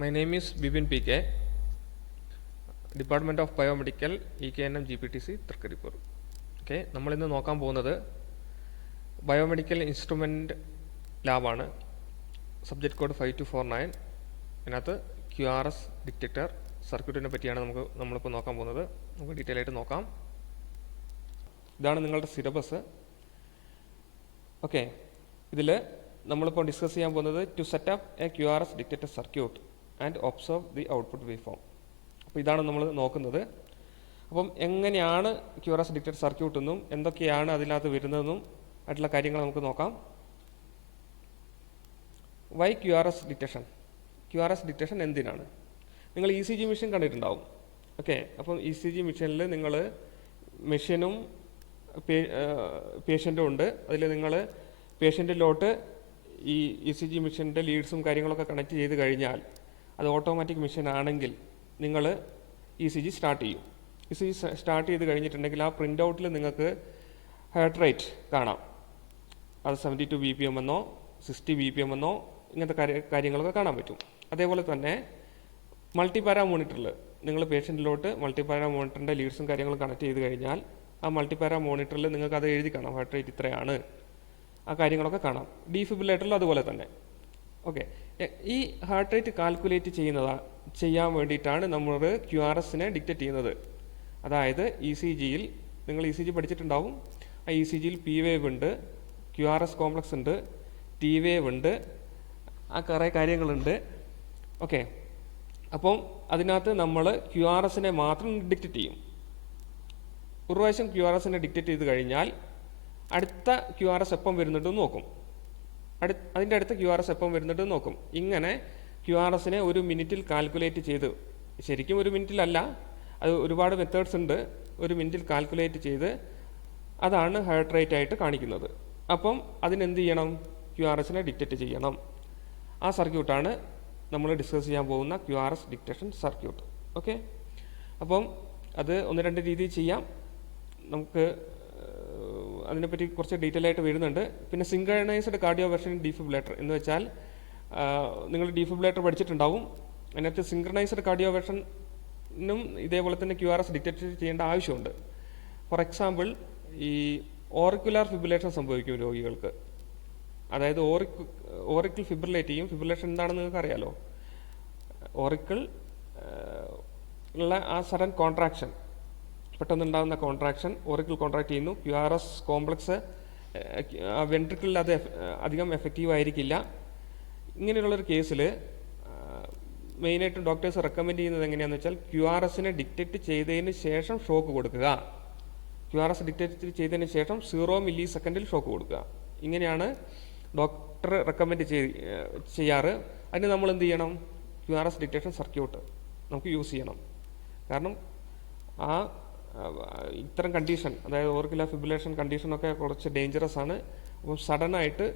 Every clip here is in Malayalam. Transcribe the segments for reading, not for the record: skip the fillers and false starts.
My name is Bibin PK, Department of Biomedical, EKNM GPTC, Thrikkaripur. Okay, നമ്മളിന്ന് നോക്കാൻ പോകുന്നത് ബയോമെഡിക്കൽ ഇൻസ്ട്രുമെൻറ്റ് ലാബാണ്. Subject code 5249. അതിനകത്ത് QRS ഡിറ്റക്ടർ സർക്യൂട്ടിനെ പറ്റിയാണ് നമ്മളിപ്പോൾ നോക്കാൻ പോകുന്നത്. നമുക്ക് ഡീറ്റെയിൽ ആയിട്ട് നോക്കാം. ഇതാണ് നിങ്ങളുടെ സിലബസ്. ഓക്കെ, ഇതിൽ നമ്മളിപ്പോൾ ഡിസ്കസ് ചെയ്യാൻ പോകുന്നത് to set up a QRS detector circuit and observe the output waveform. അപ്പോൾ ഇതാണ് നമ്മൾ നോക്കുന്നത്. അപ്പം എങ്ങനെയാണ് QRS ഡിറ്റക്ടർ സർക്യൂട്ട് എന്നും എന്തൊക്കെയാണ് അതിനകത്ത് വരുന്നതെന്നും ആയിട്ടുള്ള കാര്യങ്ങൾ നമുക്ക് നോക്കാം. Why QRS detection? QRS detection എന്തിനാണ്? നിങ്ങൾ ECG മെഷീൻ കണ്ടിട്ടുണ്ടാവും. ഓക്കെ, അപ്പം ECG മെഷീനിൽ നിങ്ങൾ മെഷീനും പേഷ്യൻറ്റും ഉണ്ട്. അതിൽ നിങ്ങൾ പേഷ്യൻറ്റിലോട്ട് ഈ ECG മെഷീൻ്റെ ലീഡ്സും കാര്യങ്ങളൊക്കെ കണക്ട് ചെയ്ത് കഴിഞ്ഞാൽ അത് ഓട്ടോമാറ്റിക് മെഷീൻ ആണെങ്കിൽ നിങ്ങൾ ECG സ്റ്റാർട്ട് ചെയ്യും. ECG സ്റ്റാർട്ട് ചെയ്ത് കഴിഞ്ഞിട്ടുണ്ടെങ്കിൽ ആ പ്രിൻ്റ് ഔട്ടിൽ നിങ്ങൾക്ക് ഹാർട്ട് റേറ്റ് കാണാം. അത് 72 BPM എന്നോ 60 BPM എന്നോ ഇങ്ങനത്തെ കാര്യങ്ങളൊക്കെ കാണാൻ പറ്റും. അതേപോലെ തന്നെ മൾട്ടിപാരാ മോണിറ്ററിൽ നിങ്ങൾ പേഷ്യൻറ്റിലോട്ട് മൾട്ടിപാരാ മോണിറ്ററിൻ്റെ ലീഡ്സും കാര്യങ്ങളും കണക്ട് ചെയ്ത് കഴിഞ്ഞാൽ ആ മൾട്ടിപാരാ മോണിറ്ററിൽ നിങ്ങൾക്ക് അത് എഴുതി കാണാം, ഹാർട്ട് റേറ്റ് ഇത്രയാണ്, ആ കാര്യങ്ങളൊക്കെ കാണാം. ഡീഫിബ്രിലേറ്ററിൽ അതുപോലെ തന്നെ. ഓക്കെ, ഈ ഹാർട്ട് റേറ്റ് കാൽക്കുലേറ്റ് ചെയ്യാൻ വേണ്ടിയിട്ടാണ് നമ്മൾ QRSനെ ഡിക്റ്റേറ്റ് ചെയ്യുന്നത്. അതായത് ECGയിൽ നിങ്ങൾ ECG പഠിച്ചിട്ടുണ്ടാവും. ആ ECGയിൽ P വേവ് ഉണ്ട്, QRS കോംപ്ലക്സ് ഉണ്ട്, T വേവ് ഉണ്ട്, ആ കുറേ കാര്യങ്ങളുണ്ട്. ഓക്കെ, അപ്പം അതിനകത്ത് നമ്മൾ QRSനെ മാത്രം ഡിക്റ്റേറ്റ് ചെയ്യും. ഒരു പ്രാവശ്യം QRSനെ ഡിക്റ്റേറ്റ് ചെയ്ത് കഴിഞ്ഞാൽ അടുത്ത QRS എപ്പം വരുന്നുണ്ടെന്ന് നോക്കും, അതിൻ്റെ അടുത്ത QRS എപ്പം വരുന്നുണ്ടെന്ന് നോക്കും. ഇങ്ങനെ QRSനെ ഒരു മിനിറ്റിൽ കാൽക്കുലേറ്റ് ചെയ്ത്, ശരിക്കും ഒരു മിനിറ്റിലല്ല, അത് ഒരുപാട് മെത്തേഡ്സ് ഉണ്ട്, ഒരു മിനിറ്റിൽ കാൽക്കുലേറ്റ് ചെയ്ത് അതാണ് ഹാർട്ട് റേറ്റ് ആയിട്ട് കാണിക്കുന്നത്. അപ്പം അതിനെന്ത് ചെയ്യണം? QRSനെ ഡിക്റ്റേറ്റ് ചെയ്യണം. ആ സർക്യൂട്ടാണ് നമ്മൾ ഡിസ്കസ് ചെയ്യാൻ പോകുന്ന QRS ഡിക്റ്റേഷൻ സർക്യൂട്ട്. ഓക്കെ, അപ്പം അത് ഒന്ന് രണ്ട് രീതിയിൽ ചെയ്യാം. നമുക്ക് അതിനെപ്പറ്റി കുറച്ച് ഡീറ്റെയിൽ ആയിട്ട് വരുന്നുണ്ട്. പിന്നെ സിങ്ക്രണൈസ്ഡ് കാർഡിയോവെർഷൻ ഡീഫിബ്രിലേറ്റർ എന്ന് വെച്ചാൽ നിങ്ങൾ ഡീഫിബ്രിലേറ്റർ പഠിച്ചിട്ടുണ്ടാവും. അതിനകത്ത് സിങ്ക്രണൈസ്ഡ് കാർഡിയോവെർഷനും ഇതേപോലെ തന്നെ QRS ഡിറ്റക്റ്റ് ചെയ്യേണ്ട ആവശ്യമുണ്ട്. ഫോർ എക്സാമ്പിൾ, ഈ ഓറിക്കുലാർ ഫിബ്രിലേഷൻ സംഭവിക്കും രോഗികൾക്ക്. അതായത് ഓറിക്കിൾ ഫിബ്രിലേറ്റ് ചെയ്യും. ഫിബ്രിലേഷൻ എന്താണെന്ന് നിങ്ങൾക്ക് അറിയാലോ. ഓറിക്കിൾ ഉള്ള ആ സഡൻ കോൺട്രാക്ഷൻ, പെട്ടെന്നുണ്ടാകുന്ന കോൺട്രാക്ഷൻ, ഓറിക്കിൾ കോൺട്രാക്ട് ചെയ്യുന്നു. QRS കോംപ്ലക്സ് വെൻട്രിക്കിളിൽ അത് അധികം എഫക്റ്റീവ് ആയിരിക്കില്ല. ഇങ്ങനെയുള്ളൊരു കേസിൽ മെയിനായിട്ടും ഡോക്ടേഴ്സ് റെക്കമെൻഡ് ചെയ്യുന്നത് എങ്ങനെയാണെന്ന് വെച്ചാൽ QRSനെ ഡിറ്റക്റ്റ് ചെയ്തതിന് ശേഷം ഷോക്ക് കൊടുക്കുക. QRS ഡിറ്റക്റ്റ് ചെയ്തതിന് ശേഷം 0 millisecond ഷോക്ക് കൊടുക്കുക. ഇങ്ങനെയാണ് ഡോക്ടർ റെക്കമെൻഡ് ചെയ്യാറ്. അതിന് നമ്മൾ എന്ത് ചെയ്യണം? QRS ഡിറ്റക്ഷൻ സർക്യൂട്ട് നമുക്ക് യൂസ് ചെയ്യണം. കാരണം ആ ഇത്തരം കണ്ടീഷൻ, അതായത് ഓറിക്കുലർ ഫിബ്രിലേഷൻ കണ്ടീഷനൊക്കെ കുറച്ച് ഡേഞ്ചറസ് ആണ്. അപ്പം സഡനായിട്ട്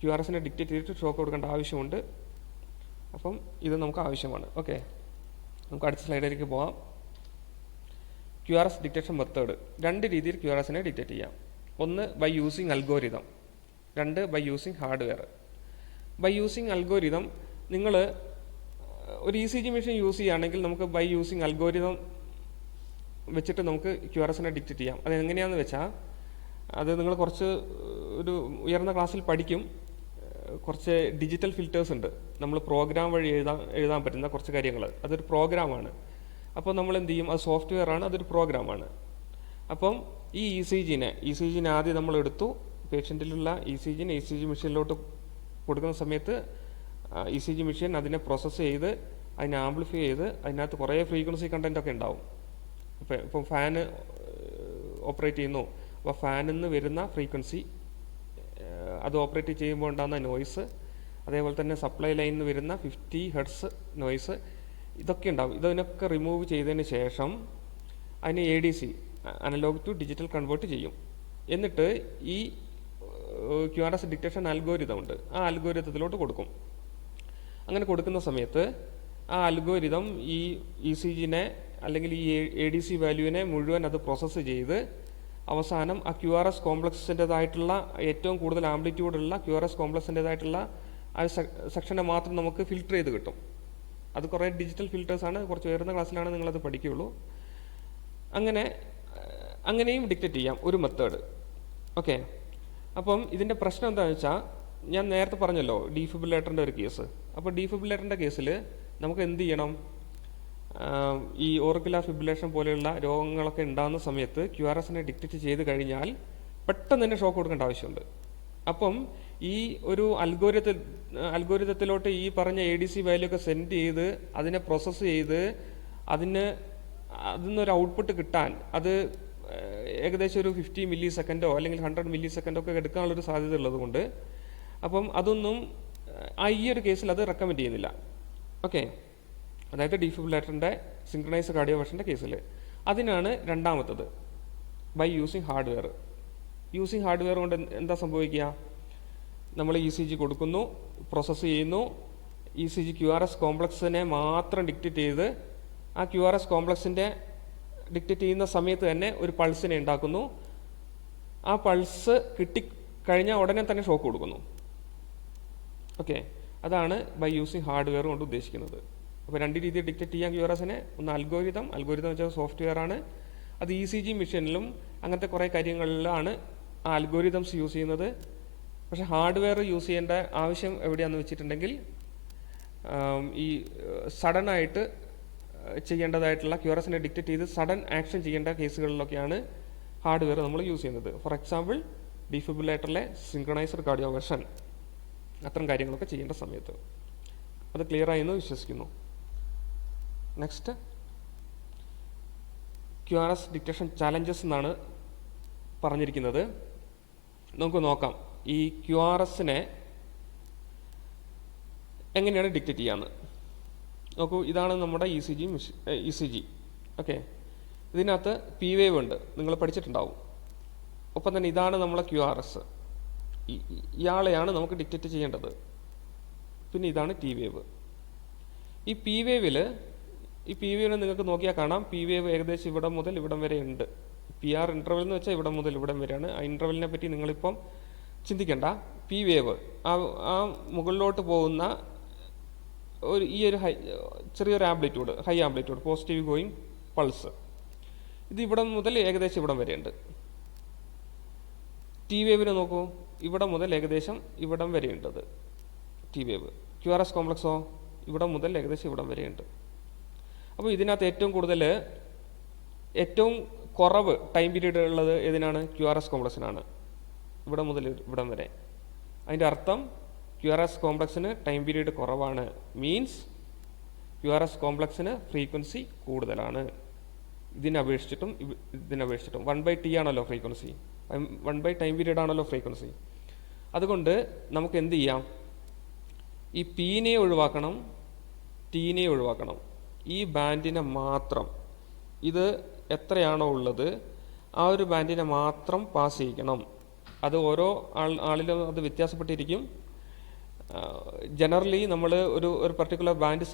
QRSനെ ഡിക്റ്റേറ്റ് ചെയ്തിട്ട് ഷോക്ക് കൊടുക്കേണ്ട ആവശ്യമുണ്ട്. അപ്പം ഇത് നമുക്ക് ആവശ്യമാണ്. ഓക്കെ, നമുക്ക് അടുത്ത സ്ലൈഡിലേക്ക് പോകാം. QRS ഡിറ്റക്ഷൻ മെത്തേഡ് രണ്ട് രീതിയിൽ QRSനെ ഡിറ്റക്റ്റ് ചെയ്യാം. ഒന്ന് ബൈ യൂസിങ് അൽഗോരിതം, രണ്ട് by using hardware. By using algorithm, നിങ്ങൾ ഒരു ECG മെഷീൻ യൂസ് ചെയ്യുകയാണെങ്കിൽ നമുക്ക് ബൈ യൂസിങ് അൽഗോരിതം വെച്ചിട്ട് നമുക്ക് QRSനെ ഡിക്റ്റേറ്റ് ചെയ്യാം. അത് എങ്ങനെയാണെന്ന് വെച്ചാൽ അത് നിങ്ങൾ കുറച്ച് ഒരു ഉയർന്ന ക്ലാസ്സിൽ പഠിക്കും. കുറച്ച് ഡിജിറ്റൽ ഫിൽറ്റേഴ്സ് ഉണ്ട്, നമ്മൾ പ്രോഗ്രാം വഴി എഴുതാൻ പറ്റുന്ന കുറച്ച് കാര്യങ്ങൾ. അതൊരു പ്രോഗ്രാമാണ്. അപ്പോൾ നമ്മൾ എന്ത് ചെയ്യും? അത് സോഫ്റ്റ്വെയർ ആണ്, അതൊരു പ്രോഗ്രാമാണ്. അപ്പം ഈ ECGനെ ആദ്യം നമ്മൾ എടുത്തു, പേഷ്യൻറ്റിലുള്ള ECG മെഷീനിലോട്ട് കൊടുക്കുന്ന സമയത്ത് ECG മെഷീൻ അതിനെ പ്രോസസ്സ് ചെയ്ത് അതിനെ ആംപ്ലിഫൈ ചെയ്ത് അതിനകത്ത് കുറേ ഫ്രീക്വൻസി കണ്ടൻ്റ് ഒക്കെ ഉണ്ടാവും. ഇപ്പം ഫാന് ഓപ്പറേറ്റ് ചെയ്യുന്നു, അപ്പോൾ ഫാനിൽ നിന്ന് വരുന്ന ഫ്രീക്വൻസി, അത് ഓപ്പറേറ്റ് ചെയ്യുമ്പോൾ ഉണ്ടാകുന്ന നോയ്സ്, അതേപോലെ തന്നെ സപ്ലൈ ലൈനിൽ നിന്ന് വരുന്ന 50 Hz നോയ്സ്, ഇതൊക്കെ ഉണ്ടാവും. ഇതിനൊക്കെ റിമൂവ് ചെയ്തതിന് ശേഷം അതിന് ADC, analogue to digital convert ചെയ്യും. എന്നിട്ട് ഈ QRS ഡിറ്റക്ഷൻ അൽഗോരിതം ഉണ്ട്, ആ അൽഗോരിതത്തിലോട്ട് കൊടുക്കും. അങ്ങനെ കൊടുക്കുന്ന സമയത്ത് ആ അൽഗോരിതം ഈ ECGനെ അല്ലെങ്കിൽ ഈ ADC വാല്യൂവിനെ മുഴുവൻ അത് പ്രോസസ്സ് ചെയ്ത് അവസാനം ആ QRS കോംപ്ലക്സിൻ്റെതായിട്ടുള്ള ഏറ്റവും കൂടുതൽ ആംപ്ലിറ്റ്യൂഡുള്ള QRS കോംപ്ലക്സിൻ്റെതായിട്ടുള്ള ആ സെക്ഷനെ മാത്രം നമുക്ക് ഫിൽറ്റർ ചെയ്ത് കിട്ടും. അത് കുറേ ഡിജിറ്റൽ ഫിൽറ്റേഴ്സാണ്, കുറച്ച് ഉയർന്ന ക്ലാസ്സിലാണ് നിങ്ങളത് പഠിക്കുകയുള്ളൂ. അങ്ങനെയും ഡിക്റ്റേറ്റ് ചെയ്യാം ഒരു മെത്തേഡ്. ഓക്കെ, അപ്പം ഇതിൻ്റെ പ്രശ്നം എന്താണെന്ന് വെച്ചാൽ, ഞാൻ നേരത്തെ പറഞ്ഞല്ലോ ഡീഫിബ്രിലേറ്ററിൻ്റെ ഒരു കേസ്. അപ്പോൾ ഡീഫിബ്രിലേറ്ററിൻ്റെ കേസിൽ നമുക്ക് എന്ത് ചെയ്യണം? ഈ ഓറിക്കുലർ ഫിബ്രിലേഷൻ പോലെയുള്ള രോഗങ്ങളൊക്കെ ഉണ്ടാകുന്ന സമയത്ത് QRSനെ ഡിക്റ്റേറ്റ് ചെയ്ത് പെട്ടെന്ന് തന്നെ ഷോക്ക് കൊടുക്കേണ്ട ആവശ്യമുണ്ട്. അപ്പം ഈ ഒരു അൽഗോരിതത്തിലോട്ട് ഈ പറഞ്ഞ ADC വാല്യൂ ഒക്കെ സെൻഡ് ചെയ്ത് അതിനെ പ്രോസസ്സ് ചെയ്ത് അതിന്നൊരു ഔട്ട്പുട്ട് കിട്ടാൻ അത് ഏകദേശം ഒരു 50 മില്ലി സെക്കൻഡോ അല്ലെങ്കിൽ 100 മില്ലി സെക്കൻഡോ ഒക്കെ എടുക്കാനുള്ളൊരു സാധ്യത ഉള്ളത് കൊണ്ട് അപ്പം അതൊന്നും ഈ ഒരു കേസിൽ അത് റെക്കമെൻഡ് ചെയ്യുന്നില്ല. ഓക്കെ, അതായത് ഡീഫിബ്രിലേറ്ററിൻ്റെ സിങ്ക്രണൈസ്ഡ് കാർഡിയോവേർഷൻ്റെ കേസിൽ. അതിനാണ് രണ്ടാമത്തത്, by using hardware. Using hardware കൊണ്ട് എന്താ സംഭവിക്കുക? നമ്മൾ ECG കൊടുക്കുന്നു, പ്രോസസ്സ് ചെയ്യുന്നു, ECG QRS കോംപ്ലക്സിനെ മാത്രം ഡിക്റ്റേറ്റ് ചെയ്ത് ആ QRS കോംപ്ലക്സിൻ്റെ ഡിക്റ്റേറ്റ് ചെയ്യുന്ന സമയത്ത് തന്നെ ഒരു പൾസിനെ ഉണ്ടാക്കുന്നു. ആ പൾസ് കിട്ടിക്കഴിഞ്ഞാൽ ഉടനെ തന്നെ ഷോക്ക് കൊടുക്കുന്നു. ഓക്കെ, അതാണ് ബൈ യൂസിങ് ഹാർഡ്വെയർ കൊണ്ട് ഉദ്ദേശിക്കുന്നത്. അപ്പോൾ രണ്ട് രീതിയിൽ ഡിക്റ്റേറ്റ് ചെയ്യാൻ QRSനെ. ഒന്ന് അൽഗോരിതം വെച്ചാൽ സോഫ്റ്റ്വെയർ ആണ്. അത് ECG മെഷീനിലും അങ്ങനത്തെ കുറേ കാര്യങ്ങളിലാണ് ആ അൽഗോരിതംസ് യൂസ് ചെയ്യുന്നത്. പക്ഷേ ഹാർഡ്വെയർ യൂസ് ചെയ്യേണ്ട ആവശ്യം എവിടെയാണെന്ന് വെച്ചിട്ടുണ്ടെങ്കിൽ, ഈ സഡനായിട്ട് ചെയ്യേണ്ടതായിട്ടുള്ള QRSനെ ഡിക്റ്റേറ്റ് ചെയ്ത് സഡൻ ആക്ഷൻ ചെയ്യേണ്ട കേസുകളിലൊക്കെയാണ് ഹാർഡ്വെയർ നമ്മൾ യൂസ് ചെയ്യുന്നത്. ഫോർ എക്സാമ്പിൾ ഡീഫിബ്രിലേറ്ററിലെ സിങ്ക്രണൈസ്ഡ് കാർഡിയോവേർഷൻ, അത്തരം കാര്യങ്ങളൊക്കെ ചെയ്യേണ്ട സമയത്ത്. അത് ക്ലിയർ ആയെന്ന് വിശ്വസിക്കുന്നു. നെക്സ്റ്റ്, QRS ഡിക്റ്റേഷൻ ചാലഞ്ചസ് എന്നാണ് പറഞ്ഞിരിക്കുന്നത്. നമുക്ക് നോക്കാം ഈ QRSനെ എങ്ങനെയാണ് ഡിക്റ്റേറ്റ് ചെയ്യാന്ന്. നോക്കൂ, ഇതാണ് നമ്മുടെ ECG. ഓക്കെ, ഇതിനകത്ത് P വേവ് ഉണ്ട്, നിങ്ങൾ പഠിച്ചിട്ടുണ്ടാവും. ഒപ്പം തന്നെ ഇതാണ് നമ്മളെ QRS. ഇയാളെയാണ് നമുക്ക് ഡിക്റ്റേറ്റ് ചെയ്യേണ്ടത്. പിന്നെ ഇതാണ് T വേവ്. ഈ P വേവിന് നിങ്ങൾക്ക് നോക്കിയാൽ കാണാം, P വേവ് ഏകദേശം ഇവിടം മുതൽ ഇവിടം വരെ ഉണ്ട്. PR ഇൻ്റർവെൽ എന്ന് വെച്ചാൽ ഇവിടം മുതൽ ഇവിടം വരെയാണ്. ആ ഇൻ്റർവെലിനെ പറ്റി നിങ്ങളിപ്പം ചിന്തിക്കേണ്ട. P വേവ് ആ മുകളിലോട്ട് പോകുന്ന ഈ ഒരു ചെറിയൊരു amplitude, high amplitude positive going pulse, ഇത് ഇവിടം മുതൽ ഏകദേശം ഇവിടം വരെയുണ്ട്. T വേവിനെ നോക്കൂ, ഇവിടം മുതൽ ഏകദേശം ഇവിടം വരെയുണ്ടത് T വേവ്. QRS കോംപ്ലക്സോ ഇവിടം മുതൽ ഏകദേശം ഇവിടം വരെയുണ്ട്. അപ്പോൾ ഇതിനകത്ത് ഏറ്റവും കുറവ് ടൈം പീരീഡ് ഉള്ളത് ഏതിനാണ്? QRS കോംപ്ലക്സിനാണ്, ഇവിടെ മുതൽ ഇവിടം വരെ. അതിൻ്റെ അർത്ഥം QRS കോംപ്ലക്സിന് ടൈം പീരീഡ് കുറവാണ്. മീൻസ് QRS കോംപ്ലക്സിന് ഫ്രീക്വൻസി കൂടുതലാണ്. ഇതിനപേക്ഷിച്ചിട്ടും 1/T ആണല്ലോ ഫ്രീക്വൻസി, 1/time ടൈം പീരീഡ് ആണല്ലോ ഫ്രീക്വൻസി. അതുകൊണ്ട് നമുക്ക് എന്ത് ചെയ്യാം? ഈ Pനെ ഒഴിവാക്കണം, Tനെ ഒഴിവാക്കണം. ഈ ബാൻഡിനെ മാത്രം, ഇത് എത്രയാണോ ഉള്ളത് ആ ഒരു ബാൻഡിനെ മാത്രം പാസ് ചെയ്യിക്കണം. അത് ഓരോ ആളിലും അത് വ്യത്യാസപ്പെട്ടിരിക്കും. ജനറലി നമ്മൾ ഒരു പർട്ടിക്കുലർ ബാൻഡ്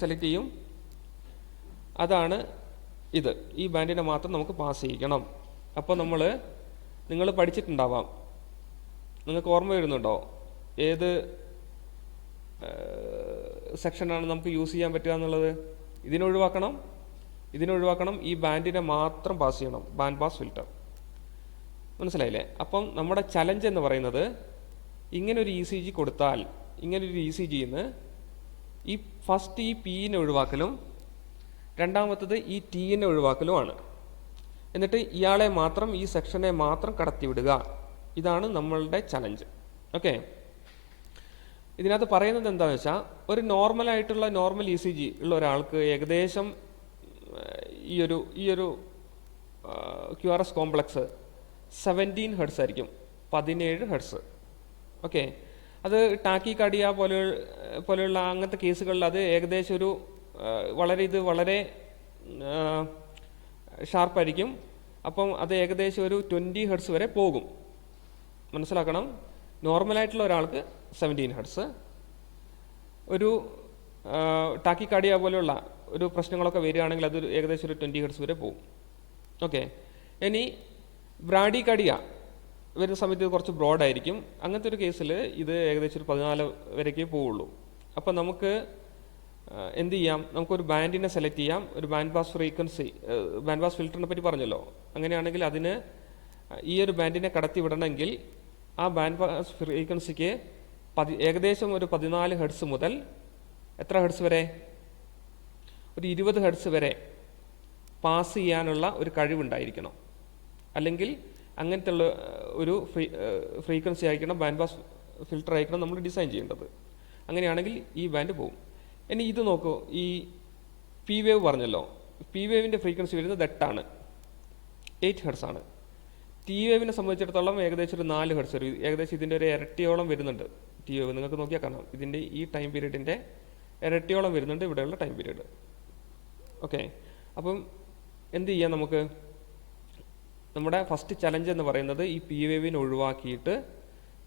സെലക്ട് ചെയ്യും. അതാണ് ഇത്. ഈ ബാൻഡിനെ മാത്രം നമുക്ക് പാസ് ചെയ്യിക്കണം. അപ്പോൾ നിങ്ങൾ പഠിച്ചിട്ടുണ്ടാവാം, നിങ്ങൾക്ക് ഓർമ്മ വരുന്നുണ്ടോ ഏത് സെക്ഷനാണ് നമുക്ക് യൂസ് ചെയ്യാൻ പറ്റുക എന്നുള്ളത്? ഇതിനൊഴിവാക്കണം. ഈ ബാൻഡിനെ മാത്രം പാസ് ചെയ്യണം, ബാൻഡ് പാസ് ഫിൽറ്റർ. മനസ്സിലായില്ലേ? അപ്പം നമ്മുടെ ചലഞ്ച് എന്ന് പറയുന്നത്, ഇങ്ങനൊരു ECG കൊടുത്താൽ, ഇങ്ങനൊരു ECGന്ന് ഈ ഫസ്റ്റ് ഈ Pനെ ഒഴിവാക്കലും രണ്ടാമത്തത് ഈ Tനെ ഒഴിവാക്കലുമാണ്. എന്നിട്ട് ഇയാളെ മാത്രം, ഈ സെക്ഷനെ മാത്രം കടത്തിവിടുക. ഇതാണ് നമ്മളുടെ ചലഞ്ച്. ഓക്കെ, ഇതിനകത്ത് പറയുന്നത് എന്താണെന്ന് വെച്ചാൽ, ഒരു നോർമൽ ECG ഉള്ള ഒരാൾക്ക് ഏകദേശം ഈ ഒരു QRS കോംപ്ലക്സ് 17 ഹെർട്സ് ആയിരിക്കും, 17 ഹെർട്സ്. ഓക്കെ, അത് ടാക്കികാർഡിയ പോലെയുള്ള അങ്ങനത്തെ കേസുകളിൽ അത് ഏകദേശം വളരെ ഷാർപ്പായിരിക്കും. അപ്പം അത് ഏകദേശം ഒരു 20 ഹെർട്സ് വരെ പോകും. മനസ്സിലാക്കണം, നോർമലായിട്ടുള്ള ഒരാൾക്ക് 17 ഹെർട്സ്. ഒരു ടാക്കികാർഡിയ പോലെയുള്ള ഒരു പ്രശ്നങ്ങളൊക്കെ വരികയാണെങ്കിൽ അത് ഏകദേശം ഒരു 20 ഹെർട്സ് വരെ പോകും. ഓക്കെ, ഇനി ബ്രാഡികാർഡിയ വരുന്ന സമയത്ത് ഇത് കുറച്ച് ബ്രോഡായിരിക്കും. അങ്ങനത്തെ ഒരു കേസിൽ ഇത് ഏകദേശം ഒരു 14 വരേക്കേ പോവുള്ളൂ. അപ്പം നമുക്ക് എന്ത് ചെയ്യാം, നമുക്കൊരു ബാൻഡിനെ സെലക്ട് ചെയ്യാം. ഒരു band pass frequency, band pass ഫിൽറ്ററിനെ പറ്റി പറഞ്ഞല്ലോ. അങ്ങനെയാണെങ്കിൽ അതിന് ഈ ഒരു ബാൻഡിനെ കടത്തി വിടണമെങ്കിൽ ആ ബാൻഡ് പാസ് ഫ്രീക്വൻസിക്ക് ഏകദേശം ഒരു 14 ഹെർട്സ് മുതൽ എത്ര ഹെർട്സ് വരെ, ഒരു 20 ഹെർട്സ് വരെ പാസ് ചെയ്യാനുള്ള ഒരു കഴിവുണ്ടായിരിക്കണം. അല്ലെങ്കിൽ അങ്ങനത്തെ ഉള്ള ഒരു ഫ്രീക്വൻസി ആയിരിക്കണം, ബാൻഡ് പാസ് ഫിൽറ്റർ ആയിരിക്കണം നമ്മൾ ഡിസൈൻ ചെയ്യേണ്ടത്. അങ്ങനെയാണെങ്കിൽ ഈ ബാൻഡ് പോകും. ഇനി ഇത് നോക്കൂ, ഈ പി വേവ് പറഞ്ഞല്ലോ, പി വേവിൻ്റെ ഫ്രീക്വൻസി വരുന്നത് 8 ഹെർട്സ് ആണ്. ടി വേവിനെ സംബന്ധിച്ചിടത്തോളം ഏകദേശം ഒരു 4 ഹെർട്സ് വരും. ഏകദേശം ഇതിൻ്റെ ഒരു ഇരട്ടിയോളം വരുന്നുണ്ട് ടി വേവ്. നിങ്ങൾക്ക് നോക്കിയാൽ കാണാം, ഇതിൻ്റെ ഈ ടൈം പീരീഡിൻ്റെ ഇരട്ടിയോളം വരുന്നുണ്ട് ഇവിടെയുള്ള ടൈം പീരീഡ്. ഓക്കെ, അപ്പം എന്ത് ചെയ്യാം, നമുക്ക് നമ്മുടെ ഫസ്റ്റ് ചലഞ്ച് എന്ന് പറയുന്നത് ഈ പി വേവിനെ ഒഴിവാക്കിയിട്ട്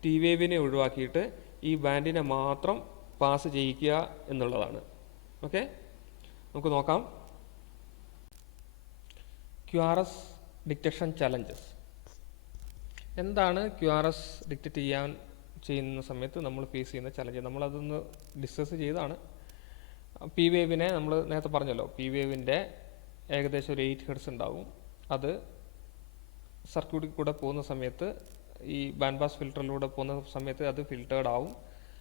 ടി വേവിനെ ഒഴിവാക്കിയിട്ട് ഈ ബാൻഡിനെ മാത്രം പാസ് ചെയ്യിക്കുക എന്നുള്ളതാണ്. ഓക്കെ, നമുക്ക് നോക്കാം. QRS detection challenges. എന്താണ് QRS ഡിറ്റക്റ്റ് ചെയ്യുന്ന സമയത്ത് നമ്മൾ ഫേസ് ചെയ്യുന്ന ചലഞ്ച്? നമ്മളതൊന്ന് ഡിസ്കസ് ചെയ്താണ്. പി വേവിനെ നമ്മൾ നേരത്തെ പറഞ്ഞല്ലോ, പി വേവിൻ്റെ ഏകദേശം ഒരു 8 ഹെർട്സ് ഉണ്ടാവും. അത് സർക്യൂട്ടിൽ കൂടെ പോകുന്ന സമയത്ത്, ഈ ബാൻഡ് പാസ് ഫിൽറ്ററിലൂടെ പോകുന്ന സമയത്ത് അത് ഫിൽറ്റേർഡ് ആവും.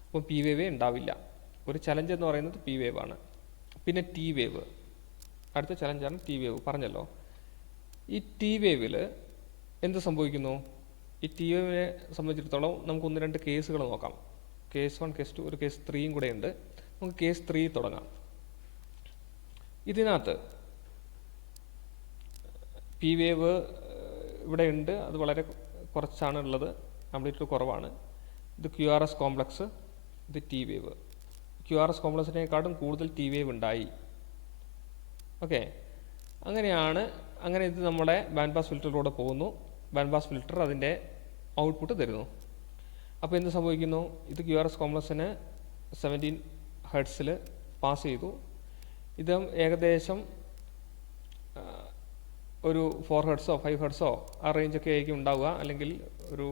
അപ്പോൾ പി വേവേ ഉണ്ടാവില്ല. ഒരു ചലഞ്ച് എന്ന് പറയുന്നത് പി വേവ് ആണ്. പിന്നെ ടി വേവ്, അടുത്ത ചലഞ്ചാണ് ടി വേവ് പറഞ്ഞല്ലോ. ഈ ടി വേവിൽ എന്ത് സംഭവിക്കുന്നു? ഈ ടി വേവിനെ സംബന്ധിച്ചിടത്തോളം നമുക്ക് 1-2 കേസുകൾ നോക്കാം. കേസ് 1, കേസ് 2, ഒരു കേസ് 3യും കൂടെ ഉണ്ട്. നമുക്ക് കേസ് 3 തുടങ്ങാം. ഇതിനകത്ത് പി വേവ് ഇവിടെ ഉണ്ട്, അത് വളരെ കുറച്ചാണ് ഉള്ളത്, ആംപ്ലിറ്റ്യൂഡ് കുറവാണ്. ഇത് QRS കോംപ്ലക്സ്, ഇത് ടി വേവ്. QRS കോംപ്ലക്സിനെക്കാട്ടും കൂടുതൽ ടി വേവ് ഉണ്ടായി. ഓക്കെ, അങ്ങനെ ഇത് നമ്മുടെ ബാൻഡ് പാസ് ഫിൽറ്ററിലൂടെ പോകുന്നു. ബാൻഡ് പാസ് ഫിൽറ്റർ അതിൻ്റെ ഔട്ട്പുട്ട് തരുന്നു. അപ്പോൾ എന്ത് സംഭവിക്കുന്നു? ഇത് QRS കോംപ്ലക്സിന് 17 ഹെർട്സിൽ പാസ് ചെയ്തു. ഇത് ഏകദേശം ഒരു 4 ഹെർട്സോ 5 ഹെർട്സോ ആ റേഞ്ചൊക്കെ ആയിരിക്കും ഉണ്ടാവുക. അല്ലെങ്കിൽ ഒരു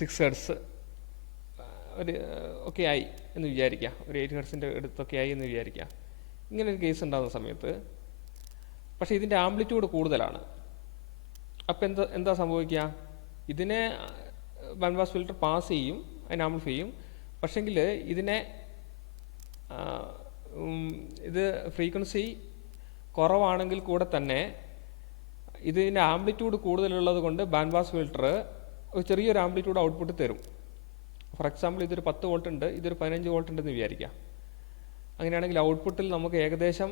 6 ഹെർട്സ് ഒക്കെ ആയി എന്ന് വിചാരിക്കുക. ഒരു 8 ഹെർട്സിൻ്റെ അടുത്തൊക്കെ ആയി എന്ന് വിചാരിക്കുക. ഇങ്ങനൊരു കേസ് ഉണ്ടാകുന്ന സമയത്ത് പക്ഷേ ഇതിൻ്റെ ആംപ്ലിറ്റ്യൂഡ് കൂടുതലാണ്. അപ്പം എന്താ സംഭവിക്കുക? ഇതിനെ ബാൻഡ് പാസ് ഫിൽറ്റർ പാസ് ചെയ്യും, അതിന് ആംപ്ലിഫൈ ചെയ്യും. പക്ഷെങ്കിൽ ഇത് ഫ്രീക്വൻസി കുറവാണെങ്കിൽ കൂടെ തന്നെ ഇതിൻ്റെ ആംപ്ലിറ്റ്യൂഡ് കൂടുതലുള്ളത് കൊണ്ട് ബാൻഡ് പാസ് ഫിൽറ്റർ ഒരു ചെറിയൊരു ആംപ്ലിറ്റ്യൂഡ് ഔട്ട്പുട്ട് തരും. ഫോർ എക്സാമ്പിൾ, ഇതൊരു 10 വോൾട്ട് ഉണ്ട്, ഇതൊരു 15 വോൾട്ട് ഉണ്ടെന്ന് വിചാരിക്കാം. അങ്ങനെയാണെങ്കിൽ ഔട്ട്പുട്ടിൽ നമുക്ക് ഏകദേശം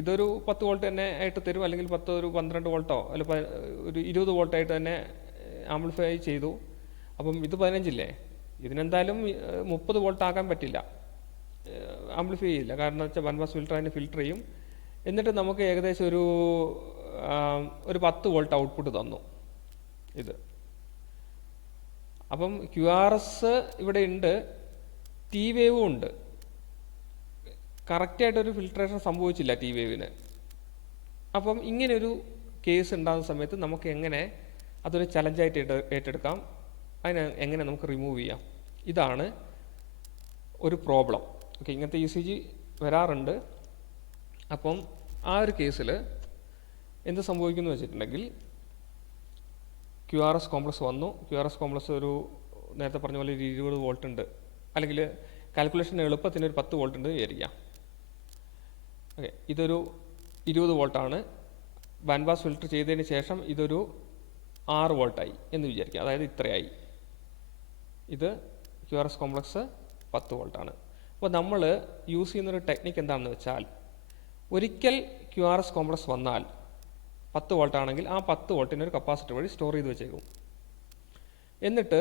ഇതൊരു 10 വോൾട്ട് തന്നെ ആയിട്ട് തരും, അല്ലെങ്കിൽ ഒരു 12 വോൾട്ടോ അല്ല ഒരു 20 വോൾട്ടായിട്ട് തന്നെ ആംപ്ലിഫൈ ചെയ്തു. അപ്പം ഇത് 15 ഇല്ലേ, ഇതിനെന്തായാലും 30 വോൾട്ട് ആക്കാൻ പറ്റില്ല, ആംപ്ലിഫൈ ചെയ്യില്ല. കാരണം വെച്ചാൽ ബാൻഡ് പാസ് ഫിൽറ്റർ അതിനെ ഫിൽറ്റർ ചെയ്യും. എന്നിട്ട് നമുക്ക് ഏകദേശം ഒരു 10 വോൾട്ട് ഔട്ട്പുട്ട് തന്നു ഇത്. അപ്പം QRS ഇവിടെ ഉണ്ട്, ടി വേവും ഉണ്ട്. കറക്റ്റായിട്ടൊരു ഫിൽട്രേഷൻ സംഭവിച്ചില്ല ടി വേവിന്. അപ്പം ഇങ്ങനൊരു കേസ് ഉണ്ടാകുന്ന സമയത്ത് നമുക്ക് എങ്ങനെ അതൊരു ചലഞ്ചായിട്ട് ഏറ്റെടുക്കാം, അതിനെ എങ്ങനെ നമുക്ക് റിമൂവ് ചെയ്യാം, ഇതാണ് ഒരു പ്രോബ്ലം. ഓക്കെ, ഇങ്ങനത്തെ ECG വരാറുണ്ട്. അപ്പം ആ ഒരു കേസിൽ എന്ത് സംഭവിക്കുന്നു വെച്ചിട്ടുണ്ടെങ്കിൽ, QRS കോംപ്ലക്സ് വന്നു. QRS കോംപ്ലക്സ് ഒരു നേരത്തെ പറഞ്ഞ പോലെ ഒരു 20 വോൾട്ട് ഉണ്ട്, അല്ലെങ്കിൽ കാൽക്കുലേഷൻ എളുപ്പത്തിന് ഒരു 10 വോൾട്ട് ഉണ്ട് വിചാരിക്കാം. ഓക്കെ, ഇതൊരു 20 വോൾട്ടാണ്. ബാൻഡ് പാസ് ഫിൽറ്റർ ചെയ്തതിന് ശേഷം ഇതൊരു 6 വോൾട്ടായി എന്ന് വിചാരിക്കാം. അതായത് ഇത്രയായി. ഇത് QRS കോംപ്ലക്സ് 10 വോൾട്ടാണ്. അപ്പോൾ നമ്മൾ യൂസ് ചെയ്യുന്നൊരു ടെക്നിക്ക് എന്താണെന്ന് വെച്ചാൽ, ഒരിക്കൽ QRS കോംപ്ലക്സ് വന്നാൽ 10 വോൾട്ട് ആണെങ്കിൽ ആ 10 വോൾട്ടിന് ഒരു കപ്പാസിറ്റർ വഴി സ്റ്റോർ ചെയ്ത് വെച്ചേക്കും. എന്നിട്ട്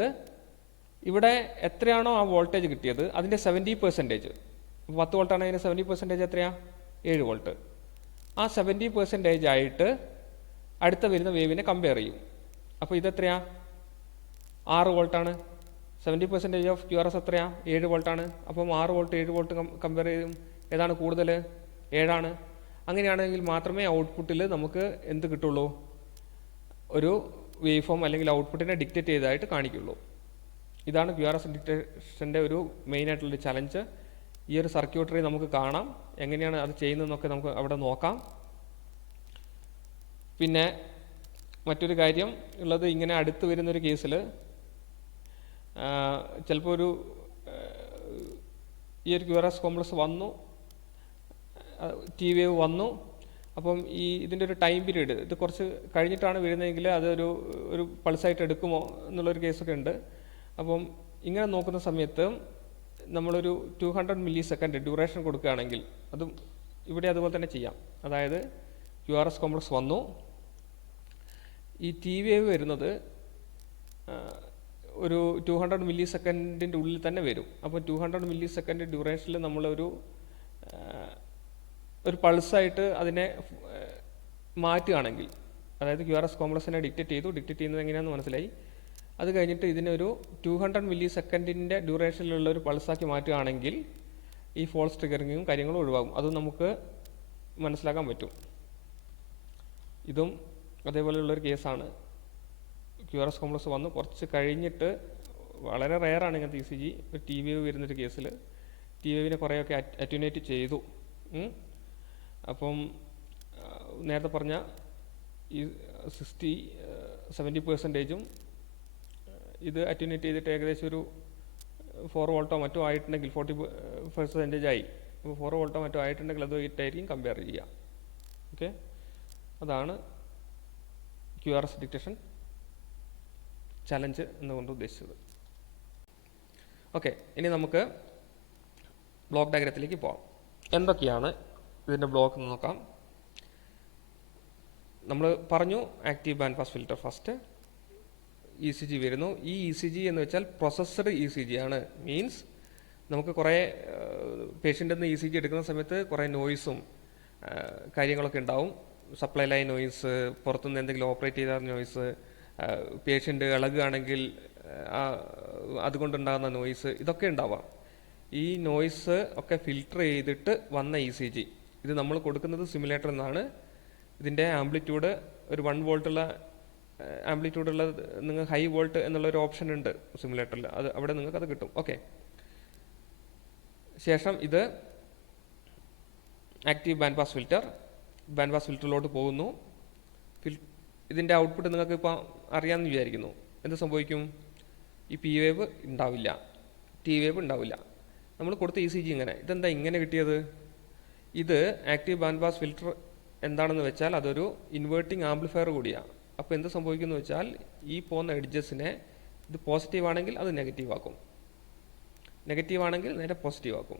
ഇവിടെ എത്രയാണോ ആ വോൾട്ടേജ് കിട്ടിയത് അതിൻ്റെ 70%, 10 വോൾട്ടാണ്, അതിൻ്റെ 70% എത്രയാണ്? 7 വോൾട്ട്. ആ 70% ആയിട്ട് അടുത്ത വരുന്ന വേവിനെ കമ്പയർ ചെയ്യും. അപ്പോൾ ഇതെത്രയാ? 6 വോൾട്ടാണ്. 70% ഓഫ് QRS എത്രയാ? 7 വോൾട്ടാണ്. അപ്പം 6 വോൾട്ട് 7 വോൾട്ട് കമ്പയർ ചെയ്യും. ഏതാണ് കൂടുതൽ? 7ആണ്. അങ്ങനെയാണെങ്കിൽ മാത്രമേ ഔട്ട്പുട്ടിൽ നമുക്ക് എന്ത് കിട്ടുള്ളൂ? ഒരു വേവ് ഫോം അല്ലെങ്കിൽ ഔട്ട്പുട്ടിനെ ഡിക്റ്റേറ്റ് ചെയ്തതായിട്ട് കാണിക്കുള്ളൂ. ഇതാണ് QRS ഡിറ്റക്ഷൻ്റെ ഒരു മെയിനായിട്ടുള്ളൊരു ചലഞ്ച്. ഈ ഒരു സർക്യൂട്ടറി നമുക്ക് കാണാം. എങ്ങനെയാണ് അത് ചെയ്യുന്നതെന്നൊക്കെ നമുക്ക് അവിടെ നോക്കാം. പിന്നെ മറ്റൊരു കാര്യം ഉള്ളത്, ഇങ്ങനെ അടുത്ത് വരുന്നൊരു കേസിൽ ചിലപ്പോൾ ഈ ഒരു QRS കോംപ്ലക്സ് വന്നു, ടി വേവ് വന്നു. അപ്പം ഇതിൻ്റെ ഒരു ടൈം പീരീഡ് ഇത് കുറച്ച് കഴിഞ്ഞിട്ടാണ് വരുന്നതെങ്കിൽ ഒരു പൾസായിട്ട് എടുക്കുമോ എന്നുള്ളൊരു കേസൊക്കെ ഉണ്ട്. അപ്പം ഇങ്ങനെ നോക്കുന്ന സമയത്ത് നമ്മളൊരു 200 millisecond ഡ്യൂറേഷൻ കൊടുക്കുകയാണെങ്കിൽ അതും ഇവിടെ അതുപോലെ തന്നെ ചെയ്യാം. അതായത് QRS കോംപ്ലക്സ് വന്നു, ഈ ടി വേവ് വരുന്നത് ഒരു 200 millisecond ഉള്ളിൽ തന്നെ വരും. അപ്പോൾ 200 millisecond ഡ്യൂറേഷനിൽ നമ്മളൊരു പൾസായിട്ട് അതിനെ മാറ്റുകയാണെങ്കിൽ, അതായത് QRS കോംപ്ലക്സിനെ ഡിക്റ്റേറ്റ് ചെയ്യുന്നത് എങ്ങനെയാണെന്ന് മനസ്സിലായി. അത് കഴിഞ്ഞിട്ട് ഇതിനൊരു 200 millisecond ഡ്യൂറേഷനിലുള്ള ഒരു പൾസാക്കി മാറ്റുകയാണെങ്കിൽ ഈ ഫോൾസ് ട്രിഗറിങ്ങും കാര്യങ്ങളും ഒഴിവാകും. അതും നമുക്ക് മനസ്സിലാക്കാൻ പറ്റും. ഇതും അതേപോലെയുള്ളൊരു കേസാണ്. QRS കോംപ്ലക്സ് വന്ന് കുറച്ച് കഴിഞ്ഞിട്ട്, വളരെ റെയറാണ് ഇങ്ങനത്തെ ECG, ഒരു ടി വേവ് വരുന്നൊരു കേസിൽ ടി വേവിനെ കുറേയൊക്കെ അറ്റ്യൂനേറ്റ് ചെയ്തു. അപ്പം നേരത്തെ പറഞ്ഞ ഈ 60-70% ഇത് അറ്റ്യൂനേറ്റ് ചെയ്തിട്ട് ഏകദേശം ഒരു 4 വോൾട്ടോ മറ്റോ ആയിട്ടുണ്ടെങ്കിൽ 40% ആയി. അപ്പോൾ 4 വോൾട്ടോ മറ്റോ ആയിട്ടുണ്ടെങ്കിൽ അതുമായിട്ടായിരിക്കും കമ്പയർ ചെയ്യുക. ഓക്കെ, അതാണ് QRS ഡിറ്റക്ഷൻ ചലഞ്ച് എന്നുകൊണ്ട് ഉദ്ദേശിച്ചത്. ഓക്കെ, ഇനി നമുക്ക് ബ്ലോക്ക് ഡയഗ്രത്തിലേക്ക് പോകാം. എന്തൊക്കെയാണ് ഇതിൻ്റെ ബ്ലോക്ക് എന്ന് നോക്കാം. നമ്മൾ പറഞ്ഞു active band pass filter first, ECG വരുന്നു. ഈ ECG എന്ന് വെച്ചാൽ പ്രൊസസ്സഡ് ECG ആണ്. മീൻസ് നമുക്ക് കുറേ പേഷ്യൻ്റിൽ നിന്ന് ECG എടുക്കുന്ന സമയത്ത് കുറേ നോയ്സും കാര്യങ്ങളൊക്കെ ഉണ്ടാവും. സപ്ലൈ ലൈൻ നോയ്സ്, പുറത്തുനിന്ന് എന്തെങ്കിലും ഓപ്പറേറ്റ് ചെയ്ത നോയ്സ്, പേഷ്യൻ്റ് ഇളകുകയാണെങ്കിൽ അതുകൊണ്ടുണ്ടാകുന്ന നോയ്സ്, ഇതൊക്കെ ഉണ്ടാവാം. ഈ നോയ്സ് ഒക്കെ ഫിൽട്ടർ ചെയ്തിട്ട് വന്ന ECG ഇത് നമ്മൾ കൊടുക്കുന്നത് സിമുലേറ്ററിൽ നിന്നാണ്. ഇതിൻ്റെ ആംപ്ലിറ്റ്യൂഡ് ഒരു 1 വോൾട്ടുള്ള ആംപ്ലിറ്റ്യൂഡുള്ള, നിങ്ങൾ ഹൈ വോൾട്ട് എന്നുള്ളൊരു ഓപ്ഷൻ ഉണ്ട് സിമുലേറ്ററിൽ, അവിടെ നിങ്ങൾക്ക് അത് കിട്ടും. ഓക്കെ, ശേഷം ഇത് ആക്റ്റീവ് ബാൻഡ് പാസ് ഫിൽറ്ററിലോട്ട് പോകുന്നു. ഇതിൻ്റെ ഔട്ട്പുട്ട് നിങ്ങൾക്ക് ഇപ്പോൾ അറിയാമെന്ന് വിചാരിക്കുന്നു. എന്ത് സംഭവിക്കും? ഈ പി വേവ് ഉണ്ടാവില്ല, ടി വേവ് ഉണ്ടാവില്ല. നമ്മൾ കൊടുത്ത ECG ഇതെന്താ ഇങ്ങനെ കിട്ടിയത്? ഇത് ആക്റ്റീവ് ബാൻഡ് പാസ് ഫിൽറ്റർ എന്താണെന്ന് വെച്ചാൽ അതൊരു ഇൻവേർട്ടിംഗ് ആംപ്ലിഫയർ കൂടിയാണ്. അപ്പോൾ എന്ത് സംഭവിക്കുന്നു വെച്ചാൽ ഈ പോകുന്ന എഡ്ജസിനെ ഇത് പോസിറ്റീവ് ആണെങ്കിൽ അത് നെഗറ്റീവ് ആക്കും, നെഗറ്റീവ് ആണെങ്കിൽ നേരെ പോസിറ്റീവ് ആക്കും.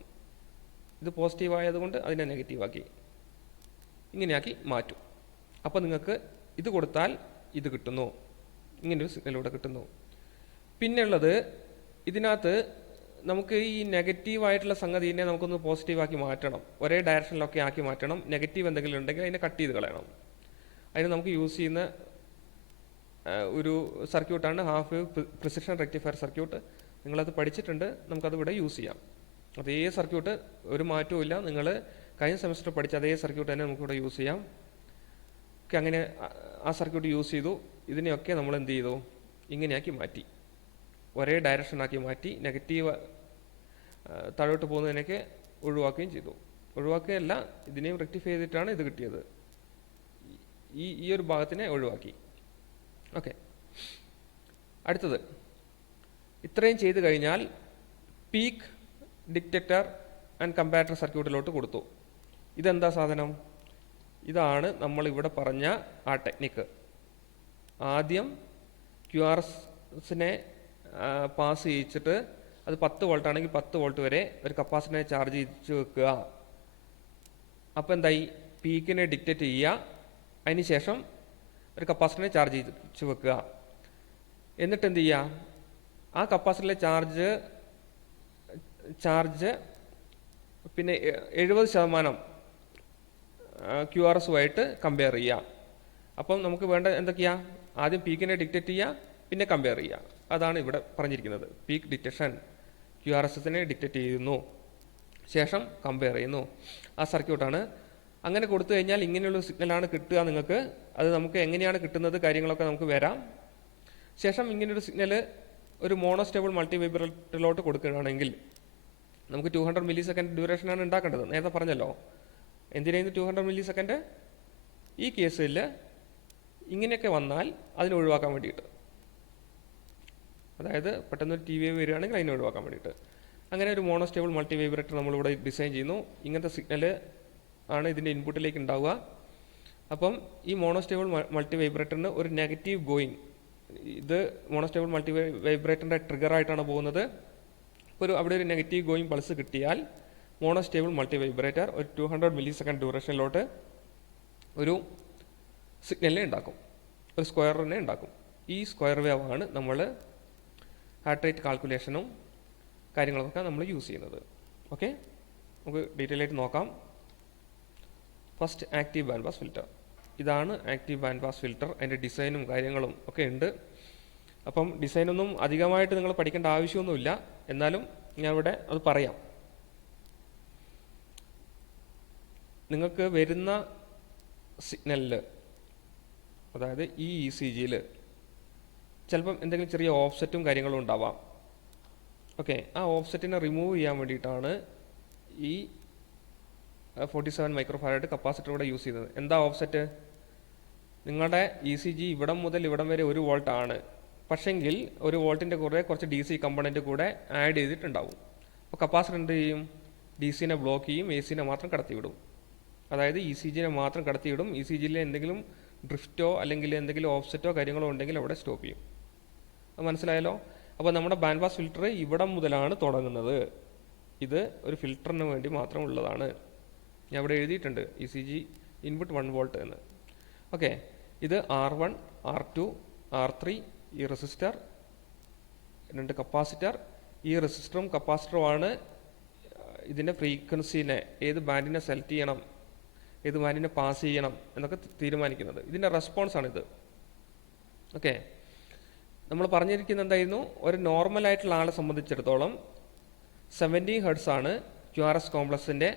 ഇത് പോസിറ്റീവ് ആയതുകൊണ്ട് അതിനെ നെഗറ്റീവ് ആക്കി, ഇങ്ങനെയാക്കി മാറ്റും. അപ്പോൾ നിങ്ങൾക്ക് ഇത് കൊടുത്താൽ ഇത് കിട്ടുന്നു, ഇങ്ങനൊരു സിഗ്നലിലൂടെ കിട്ടുന്നു. പിന്നെയുള്ളത്, ഇതിനകത്ത് നമുക്ക് ഈ നെഗറ്റീവായിട്ടുള്ള സംഗതിനെ നമുക്കൊന്ന് പോസിറ്റീവാക്കി മാറ്റണം, ഒരേ ഡയറക്ഷനിലൊക്കെ ആക്കി മാറ്റണം. നെഗറ്റീവ് എന്തെങ്കിലും ഉണ്ടെങ്കിൽ അതിനെ കട്ട് ചെയ്ത് കളയണം. അതിന് നമുക്ക് യൂസ് ചെയ്യുന്ന ഒരു സർക്യൂട്ടാണ് half wave precision rectifier circuit. നിങ്ങളത് പഠിച്ചിട്ടുണ്ട്, നമുക്കത് ഇവിടെ യൂസ് ചെയ്യാം. അതേ സർക്യൂട്ട്, ഒരു മാറ്റവും ഇല്ല. നിങ്ങൾ കഴിഞ്ഞ സെമസ്റ്റർ പഠിച്ച അതേ സർക്യൂട്ട് തന്നെ നമുക്കിവിടെ യൂസ് ചെയ്യാം. ഓക്കെ, അങ്ങനെ ആ സർക്യൂട്ട് യൂസ് ചെയ്തു. ഇതിനെയൊക്കെ നമ്മൾ എന്ത് ചെയ്തു? ഇങ്ങനെയാക്കി മാറ്റി, ഒരേ ഡയറക്ഷനാക്കി മാറ്റി. നെഗറ്റീവ് താഴോട്ട് പോകുന്നതിനൊക്കെ ഒഴിവാക്കുകയും ചെയ്തു. ഒഴിവാക്കുകയല്ല, ഇതിനെയും റെക്ടിഫൈ ചെയ്തിട്ടാണ് ഇത് കിട്ടിയത്. ഈ ഒരു ഭാഗത്തിനെ ഒഴിവാക്കി. ഓക്കെ, അടുത്തത്, ഇത്രയും ചെയ്ത് കഴിഞ്ഞാൽ പീക്ക് ഡിറ്റക്ടർ ആൻഡ് കമ്പാരറ്റർ സർക്യൂട്ടിലോട്ട് കൊടുത്തു. ഇതെന്താ സാധനം? ഇതാണ് നമ്മളിവിടെ പറഞ്ഞ ആ ടെക്നിക്ക്. ആദ്യം QRSനെ പാസ് ചെയ്യിച്ചിട്ട് അത് 10 വോൾട്ട് ആണെങ്കിൽ 10 വോൾട്ട് വരെ ഒരു കപ്പാസിറ്ററിനെ ചാർജ് ചെയ്യിച്ച് വെക്കുക. അപ്പോൾ എന്തായി? പീക്കിനെ ഡിക്റ്റേറ്റ് ചെയ്യുക, അതിന് ശേഷം ഒരു കപ്പാസിറ്ററിനെ ചാർജ് ചെയ്യിച്ച് വെക്കുക. എന്നിട്ട് എന്ത് ചെയ്യുക? ആ കപ്പാസിറ്ററിലെ ചാർജ് പിന്നെ 70% QRSുമായിട്ട് കമ്പയർ ചെയ്യുക. അപ്പം നമുക്ക് വേണ്ട എന്തൊക്കെയാ? ആദ്യം പീക്കിനെ ഡിക്റ്റേറ്റ് ചെയ്യുക, പിന്നെ കമ്പയർ ചെയ്യുക. അതാണ് ഇവിടെ പറഞ്ഞിരിക്കുന്നത്. പീക്ക് ഡിറ്റക്ഷൻ, QRSനെ ഡിക്റ്റേറ്റ് ചെയ്യുന്നു, ശേഷം കമ്പയർ ചെയ്യുന്നു. ആ സർക്യൂട്ടാണ്. അങ്ങനെ കൊടുത്തു കഴിഞ്ഞാൽ ഇങ്ങനെയുള്ള സിഗ്നലാണ് കിട്ടുക നിങ്ങൾക്ക്. അത് നമുക്ക് എങ്ങനെയാണ് കിട്ടുന്നത് കാര്യങ്ങളൊക്കെ നമുക്ക് വരാം. ശേഷം ഇങ്ങനെയൊരു സിഗ്നൽ ഒരു മോണോസ്റ്റേബിൾ മൾട്ടിവൈബ്രേറ്ററിലോട്ട് കൊടുക്കുകയാണെങ്കിൽ നമുക്ക് 200 മില്ലി സെക്കൻഡ് ഡ്യൂറേഷനാണ് ഉണ്ടാക്കേണ്ടത്. നേരത്തെ പറഞ്ഞല്ലോ. എന്തിനായിരുന്നു 200 മില്ലി സെക്കൻഡ്? ഈ കേസിൽ ഇങ്ങനെയൊക്കെ വന്നാൽ അതിനെ ഒഴിവാക്കാൻ വേണ്ടിയിട്ട്, അതായത് പെട്ടെന്നൊരു ടി വേവ് വരികയാണെങ്കിൽ അതിനെ ഒഴിവാക്കാൻ വേണ്ടിയിട്ട്. അങ്ങനെ ഒരു മോണോസ്റ്റേബിൾ മൾട്ടി വൈബ്രേറ്റർ നമ്മളിവിടെ ഡിസൈൻ ചെയ്യുന്നു. ഇങ്ങനത്തെ സിഗ്നൽ ആണ് ഇതിൻ്റെ ഇൻപുട്ടിലേക്ക് ഉണ്ടാവുക. അപ്പം ഈ മോണോസ്റ്റേബിൾ മൾട്ടി വൈബ്രേറ്ററിന് ഒരു നെഗറ്റീവ് ഗോയിങ്, ഇത് മോണോസ്റ്റേബിൾ മൾട്ടി വൈബ്രേറ്ററിൻ്റെ ട്രിഗറായിട്ടാണ് പോകുന്നത്. അപ്പോൾ അവിടെ ഒരു നെഗറ്റീവ് ഗോയിങ് പൾസ് കിട്ടിയാൽ മോണോസ്റ്റേബിൾ മൾട്ടി വൈബ്രേറ്റർ ഒരു 200 മില്ലി സെക്കൻഡ് ഡ്യൂറേഷനിലോട്ട് ഒരു സിഗ്നലിനെ ഉണ്ടാക്കും, ഒരു സ്ക്വയറിനെ ഉണ്ടാക്കും. ഈ സ്ക്വയർ വേവ് ആണ് നമ്മൾ ഹാർട്ട് റേറ്റ് കാൽക്കുലേഷനും കാര്യങ്ങളൊക്കെ നമ്മൾ യൂസ് ചെയ്യുന്നത്. ഓക്കെ, നമുക്ക് ഡീറ്റെയിൽ ആയിട്ട് നോക്കാം. First active band pass filter. ഇതാണ് ആക്റ്റീവ് ബാൻഡ് പാസ് ഫിൽറ്റർ. അതിൻ്റെ ഡിസൈനും കാര്യങ്ങളും ഒക്കെ ഉണ്ട്. അപ്പം ഡിസൈനൊന്നും അധികമായിട്ട് നിങ്ങൾ പഠിക്കേണ്ട ആവശ്യമൊന്നുമില്ല, എന്നാലും ഞാൻ ഇവിടെ അത് പറയാം. നിങ്ങൾക്ക് വരുന്ന സിഗ്നലിൽ, അതായത് ഈ ഇ സി ജിയിൽ ചിലപ്പം എന്തെങ്കിലും ചെറിയ ഓഫ്സെറ്റും കാര്യങ്ങളും ഉണ്ടാവാം. ഓക്കെ, ആ ഓഫ്സെറ്റിനെ റിമൂവ് ചെയ്യാൻ വേണ്ടിയിട്ടാണ് ഈ 47 മൈക്രോഫാരഡ് കപ്പാസിറ്റർ ഇവിടെ യൂസ് ചെയ്തത്. എന്താ ഓഫ്സെറ്റ്? നിങ്ങളുടെ ഇ സി ജി ഇവിടം മുതൽ ഇവിടം വരെ 1 വോൾട്ട് ആണ്, പക്ഷെങ്കിൽ 1 വോൾട്ടിൻ്റെ കൂടെ കുറച്ച് ഡി സി കമ്പണൻറ്റ് കൂടെ ആഡ് ചെയ്തിട്ടുണ്ടാവും. അപ്പോൾ കപ്പാസിറ്റർ എന്ത് ചെയ്യും? ഡി സിനെ ബ്ലോക്ക് ചെയ്യും, എ സിനെ മാത്രം കടത്തിവിടും. അതായത് ഇ സി ജിനെ മാത്രം കടത്തിവിടും. ഇ സി ജിയിൽ എന്തെങ്കിലും ഡ്രിഫ്റ്റോ അല്ലെങ്കിൽ എന്തെങ്കിലും ഓഫ്സെറ്റോ കാര്യങ്ങളോ ഉണ്ടെങ്കിൽ അവിടെ സ്റ്റോപ്പ് ചെയ്യും. അത് മനസ്സിലായല്ലോ? അപ്പോൾ നമ്മുടെ ബാൻഡ് പാസ് ഫിൽറ്റർ ഇവിടം മുതലാണ് തുടങ്ങുന്നത്. ഇത് ഒരു ഫിൽറ്ററിന് വേണ്ടി മാത്രം ഉള്ളതാണ്. ഞാൻ ഇവിടെ എഴുതിയിട്ടുണ്ട് E C G input 1 volt എന്ന്. ഓക്കെ, ഇത് R1, R2, R3, ഈ റെസിസ്റ്റർ, 2 കപ്പാസിറ്റർ. ഈ റെസിസ്റ്ററും കപ്പാസിറ്ററുമാണ് ഇതിൻ്റെ ഫ്രീക്വൻസിനെ, ഏത് ബാൻഡിനെ സെലക്ട് ചെയ്യണം, ഏത് ബാൻഡിനെ പാസ് ചെയ്യണം എന്നൊക്കെ തീരുമാനിക്കുന്നത്. ഇതിൻ്റെ റെസ്പോൺസാണിത്. ഓക്കെ, നമ്മൾ പറഞ്ഞിരിക്കുന്നത് എന്തായിരുന്നു? ഒരു നോർമലായിട്ടുള്ള ആളെ സംബന്ധിച്ചിടത്തോളം 70 ഹെർട്സ് ആണ് QRS കോംപ്ലക്സിൻ്റെ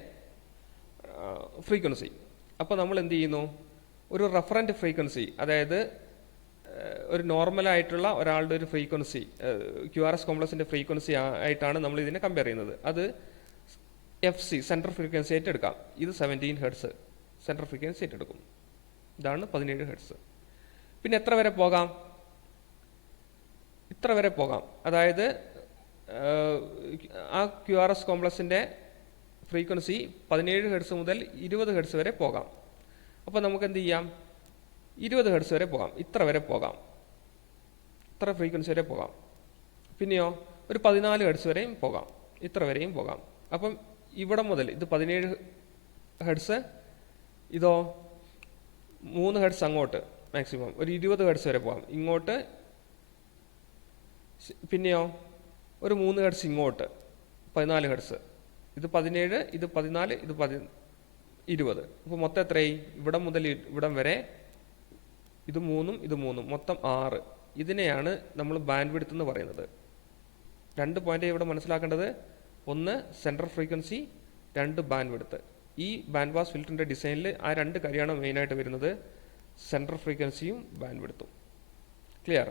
ഫ്രീക്വൻസി. അപ്പോൾ നമ്മൾ എന്ത് ചെയ്യുന്നു? ഒരു റെഫറൻറ്റ് ഫ്രീക്വൻസി, അതായത് ഒരു നോർമലായിട്ടുള്ള ഒരാളുടെ ഒരു ഫ്രീക്വൻസി, QRS കോംപ്ലക്സിൻ്റെ ഫ്രീക്വൻസി ആയിട്ടാണ് നമ്മൾ ഇതിനെ കമ്പയർ ചെയ്യുന്നത്. അത് FC സെൻട്രൽ ഫ്രീക്വൻസി ആയിട്ട് എടുക്കാം. ഇത് 17 ഹെർട്സ് സെൻട്രൽ ഫ്രീക്വൻസി ആയിട്ട് എടുക്കും. ഇതാണ് 17 ഹെർട്സ്. പിന്നെ എത്ര വരെ പോകാം? ഇത്ര വരെ പോകാം. അതായത് ആ QRS കോംപ്ലക്സിൻ്റെ ഫ്രീക്വൻസി 17 ഹെർട്സ് മുതൽ 20 ഹെർട്സ് വരെ പോകാം. അപ്പോൾ നമുക്ക് എന്ത് ചെയ്യാം? 20 ഹെർട്സ് വരെ പോകാം, ഇത്ര വരെ പോകാം, ഇത്ര ഫ്രീക്വൻസി വരെ പോകാം. പിന്നെയോ ഒരു 14 ഹെർട്സ് വരെയും പോകാം, ഇത്ര വരെയും പോകാം. അപ്പം ഇവിടെ മുതൽ ഇത് 17 ഹെർട്സ്, ഇതോ 3 ഹെർട്സ് അങ്ങോട്ട് മാക്സിമം ഒരു 20 ഹെർട്സ് വരെ പോകാം ഇങ്ങോട്ട്. പിന്നെയോ ഒരു 3 ഹെർട്സ് ഇങ്ങോട്ട് 14 ഹെർട്സ്. ഇത് 17, ഇത് 14, ഇത് 20. അപ്പോൾ മൊത്തം എത്രയായി? ഇവിടം മുതൽ ഇവിടം വരെ ഇത് 3ഉം ഇത് 3ഉം മൊത്തം 6. ഇതിനെയാണ് നമ്മൾ ബാൻഡ് വിഡ്ത്ത് എന്ന് പറയുന്നത്. 2 പോയിന്റ് ഇവിടെ മനസ്സിലാക്കേണ്ടത്. ഒന്ന് സെൻട്രൽ ഫ്രീക്വൻസി, 2 ബാൻഡ് വിഡ്ത്ത്. ഈ ബാൻഡ് പാസ് ഫിൽറ്ററിൻ്റെ ഡിസൈനിൽ ആ 2 കാര്യമാണ് മെയിനായിട്ട് വരുന്നത്, സെൻട്രൽ ഫ്രീക്വൻസിയും ബാൻഡ് വിഡ്ത്തും. ക്ലിയർ?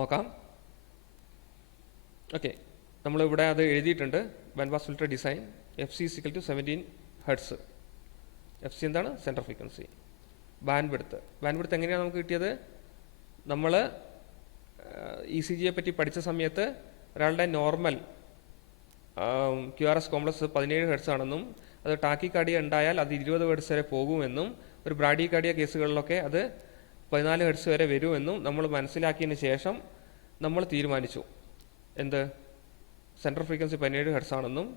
നോക്കാം. ഓക്കെ, നമ്മളിവിടെ അത് എഴുതിയിട്ടുണ്ട്. Band pass filter design FC = 17 hertz. FC എന്താണ്? Central frequency. ബാൻഡ് വിഡ്ത്ത് എങ്ങനെയാണ് നമുക്ക് കിട്ടിയത്? നമ്മൾ ECG പറ്റി പഠിച്ച സമയത്ത് ഒരാളുടെ നോർമൽ QRS കോംപ്ലക്സ് 17 ഹെർട്സ് ആണെന്നും അത് ടാക്കിക്കാർഡിയ ഉണ്ടായാൽ അത് 20 ഹെർട്സ് വരെ പോകുമെന്നും ഒരു ബ്രാഡികാർഡിയ കേസുകളിലൊക്കെ അത് 14 ഹെർട്സ് വരെ വരുമെന്നും നമ്മൾ മനസ്സിലാക്കിയതിന് ശേഷം നമ്മൾ തീരുമാനിച്ചു എന്ത്? സെൻട്രൽ ഫ്രീക്വൻസി 17 ഹെർട്സ് ആണെന്നും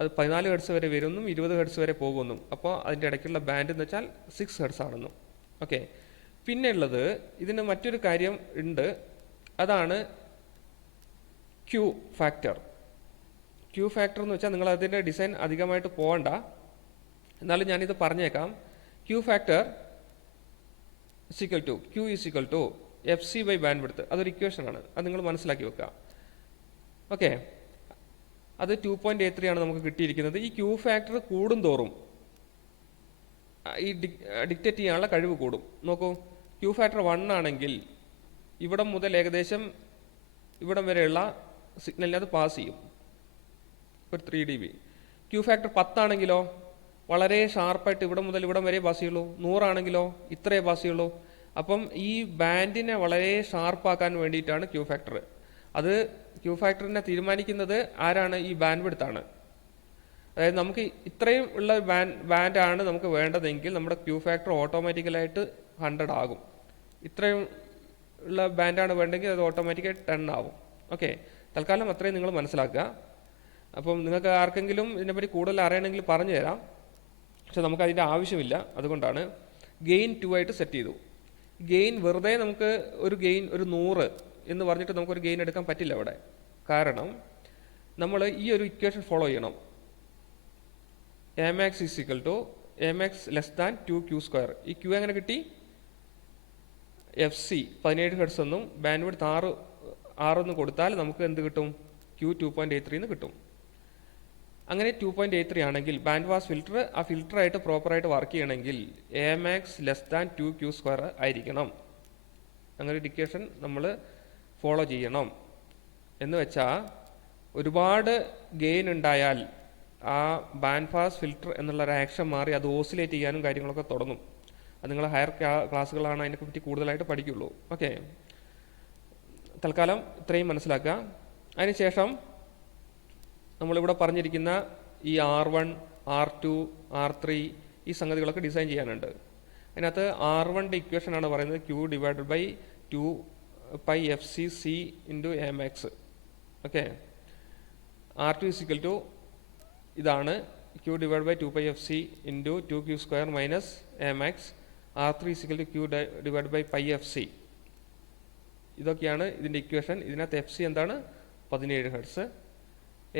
അത് 14 ഹെർട്സ് വരെ വരുമെന്നും 20 ഹെർട്സ് വരെ പോകുമെന്നും. അപ്പോൾ അതിൻ്റെ ഇടയ്ക്കുള്ള ബാൻഡ് എന്ന് വെച്ചാൽ 6 ഹെർട്സ് ആണെന്നും. ഓക്കെ, പിന്നെ ഉള്ളത് ഇതിന് മറ്റൊരു കാര്യം ഉണ്ട്, അതാണ് ക്യൂ ഫാക്ടർ. ക്യൂ ഫാക്ടർ എന്ന് വെച്ചാൽ നിങ്ങൾ അതിൻ്റെ ഡിസൈൻ അധികമായിട്ട് പോകണ്ട, എന്നാലും ഞാനിത് പറഞ്ഞേക്കാം. Q factor Q = FC by bandwidth. അതൊരു ഇക്വേഷനാണ്, അത് നിങ്ങൾ മനസ്സിലാക്കി വെക്കുക. ഓക്കെ, അത് 2.83 ആണ് നമുക്ക് കിട്ടിയിരിക്കുന്നത്. ഈ ക്യൂ ഫാക്ടർ കൂടും തോറും ഈ ഡിക്റ്റേറ്റ് ചെയ്യാനുള്ള കഴിവ് കൂടും. നോക്കൂ, ക്യൂ ഫാക്ടർ 1 ആണെങ്കിൽ ഇവിടം മുതൽ ഏകദേശം ഇവിടം വരെയുള്ള സിഗ്നലിനെ അത് പാസ് ചെയ്യും, ഒരു 3 dB. ക്യൂ ഫാക്ടർ 10 ആണെങ്കിലോ വളരെ ഷാർപ്പായിട്ട് ഇവിടെ മുതൽ ഇവിടം വരെ പാസ് ചെയ്യുള്ളൂ. 100 ആണെങ്കിലോ ഇത്രയേ പാസ് ചെയ്യുള്ളൂ. അപ്പം ഈ ബാൻഡിനെ വളരെ ഷാർപ്പാക്കാൻ വേണ്ടിയിട്ടാണ് ക്യൂ ഫാക്ടർ. അത് ക്യൂ ഫാക്ടറിനെ തീരുമാനിക്കുന്നത് ആരാണ്? ഈ ബാൻഡ് വിഡ്ത്താണ്. അതായത് നമുക്ക് ഇത്രയും ഉള്ള ബാൻഡാണ് നമുക്ക് വേണ്ടതെങ്കിൽ നമ്മുടെ ക്യൂ ഫാക്ടർ ഓട്ടോമാറ്റിക്കലായിട്ട് 100 ആകും. ഇത്രയും ഉള്ള ബാൻഡാണ് വേണ്ടെങ്കിൽ അത് ഓട്ടോമാറ്റിക്കായി 10 ആവും. ഓക്കെ, തൽക്കാലം അത്രയും നിങ്ങൾ മനസ്സിലാക്കുക. അപ്പം നിങ്ങൾക്ക് ആർക്കെങ്കിലും ഇതിനെപ്പറ്റി കൂടുതൽ അറിയണമെങ്കിൽ പറഞ്ഞു തരാം, പക്ഷെ നമുക്ക് അതിൻ്റെ ആവശ്യമില്ല. അതുകൊണ്ടാണ് ഗെയിൻ 2 ആയിട്ട് സെറ്റ് ചെയ്തു. ഗെയിൻ വെറുതെ നമുക്ക് ഒരു ഗെയിൻ ഒരു 100 എന്ന് പറഞ്ഞിട്ട് നമുക്കൊരു ഗെയിൻ എടുക്കാൻ പറ്റില്ല അവിടെ. കാരണം നമ്മൾ ഈ ഒരു ഇക്വേഷൻ ഫോളോ ചെയ്യണം. Amax is equal to Amax less than 2q². ഈ ക്യൂ എങ്ങനെ കിട്ടി? FC 17 ഹെർട്സ് എന്നും ബാൻഡ് വിഡ്ത്ത് 6 എന്ന് കൊടുത്താൽ നമുക്ക് എന്ത് കിട്ടും? Q 2.83 എന്ന് കിട്ടും. അങ്ങനെ 2.83 ആണെങ്കിൽ ബാൻഡ് പാസ് ഫിൽറ്റർ ആ ഫിൽറ്ററായിട്ട് പ്രോപ്പറായിട്ട് വർക്ക് ചെയ്യണമെങ്കിൽ Amax less than 2q² ആയിരിക്കണം. അങ്ങനെ ഒരു ഇക്വേഷൻ നമ്മൾ ഫോളോ ചെയ്യണം. എന്ന് വെച്ചാൽ ഒരുപാട് ഗെയിൻ ഉണ്ടായാൽ ആ ബാൻഡ് പാസ് ഫിൽറ്റർ എന്നുള്ള ഒരു ആക്ഷൻ മാറി അത് ഓസിലേറ്റ് ചെയ്യാനും കാര്യങ്ങളൊക്കെ തുടങ്ങും. അത് നിങ്ങൾ ഹയർ ക്ലാസ്സുകളാണ് അതിനെപ്പറ്റി കൂടുതലായിട്ട് പഠിക്കുള്ളൂ. ഓക്കെ, തൽക്കാലം ഇത്രയും മനസ്സിലാക്കുക. അതിനുശേഷം നമ്മളിവിടെ പറഞ്ഞിരിക്കുന്ന ഈ R1, R2, R3 ഈ സംഗതികളൊക്കെ ഡിസൈൻ ചെയ്യാനുണ്ട്. അതിനകത്ത് R1ൻ്റെ ഇക്വേഷനാണ് പറയുന്നത് Q/2πfcc × Amax. ഓക്കെ, R2 = ഇതാണ് Q/2πfc × 2q² minus Amax. R3 = Q/πfc. ഇതൊക്കെയാണ് ഇതിൻ്റെ ഇക്വേഷൻ. ഇതിനകത്ത് FC എന്താണ്? 17 ഹെർട്സ്.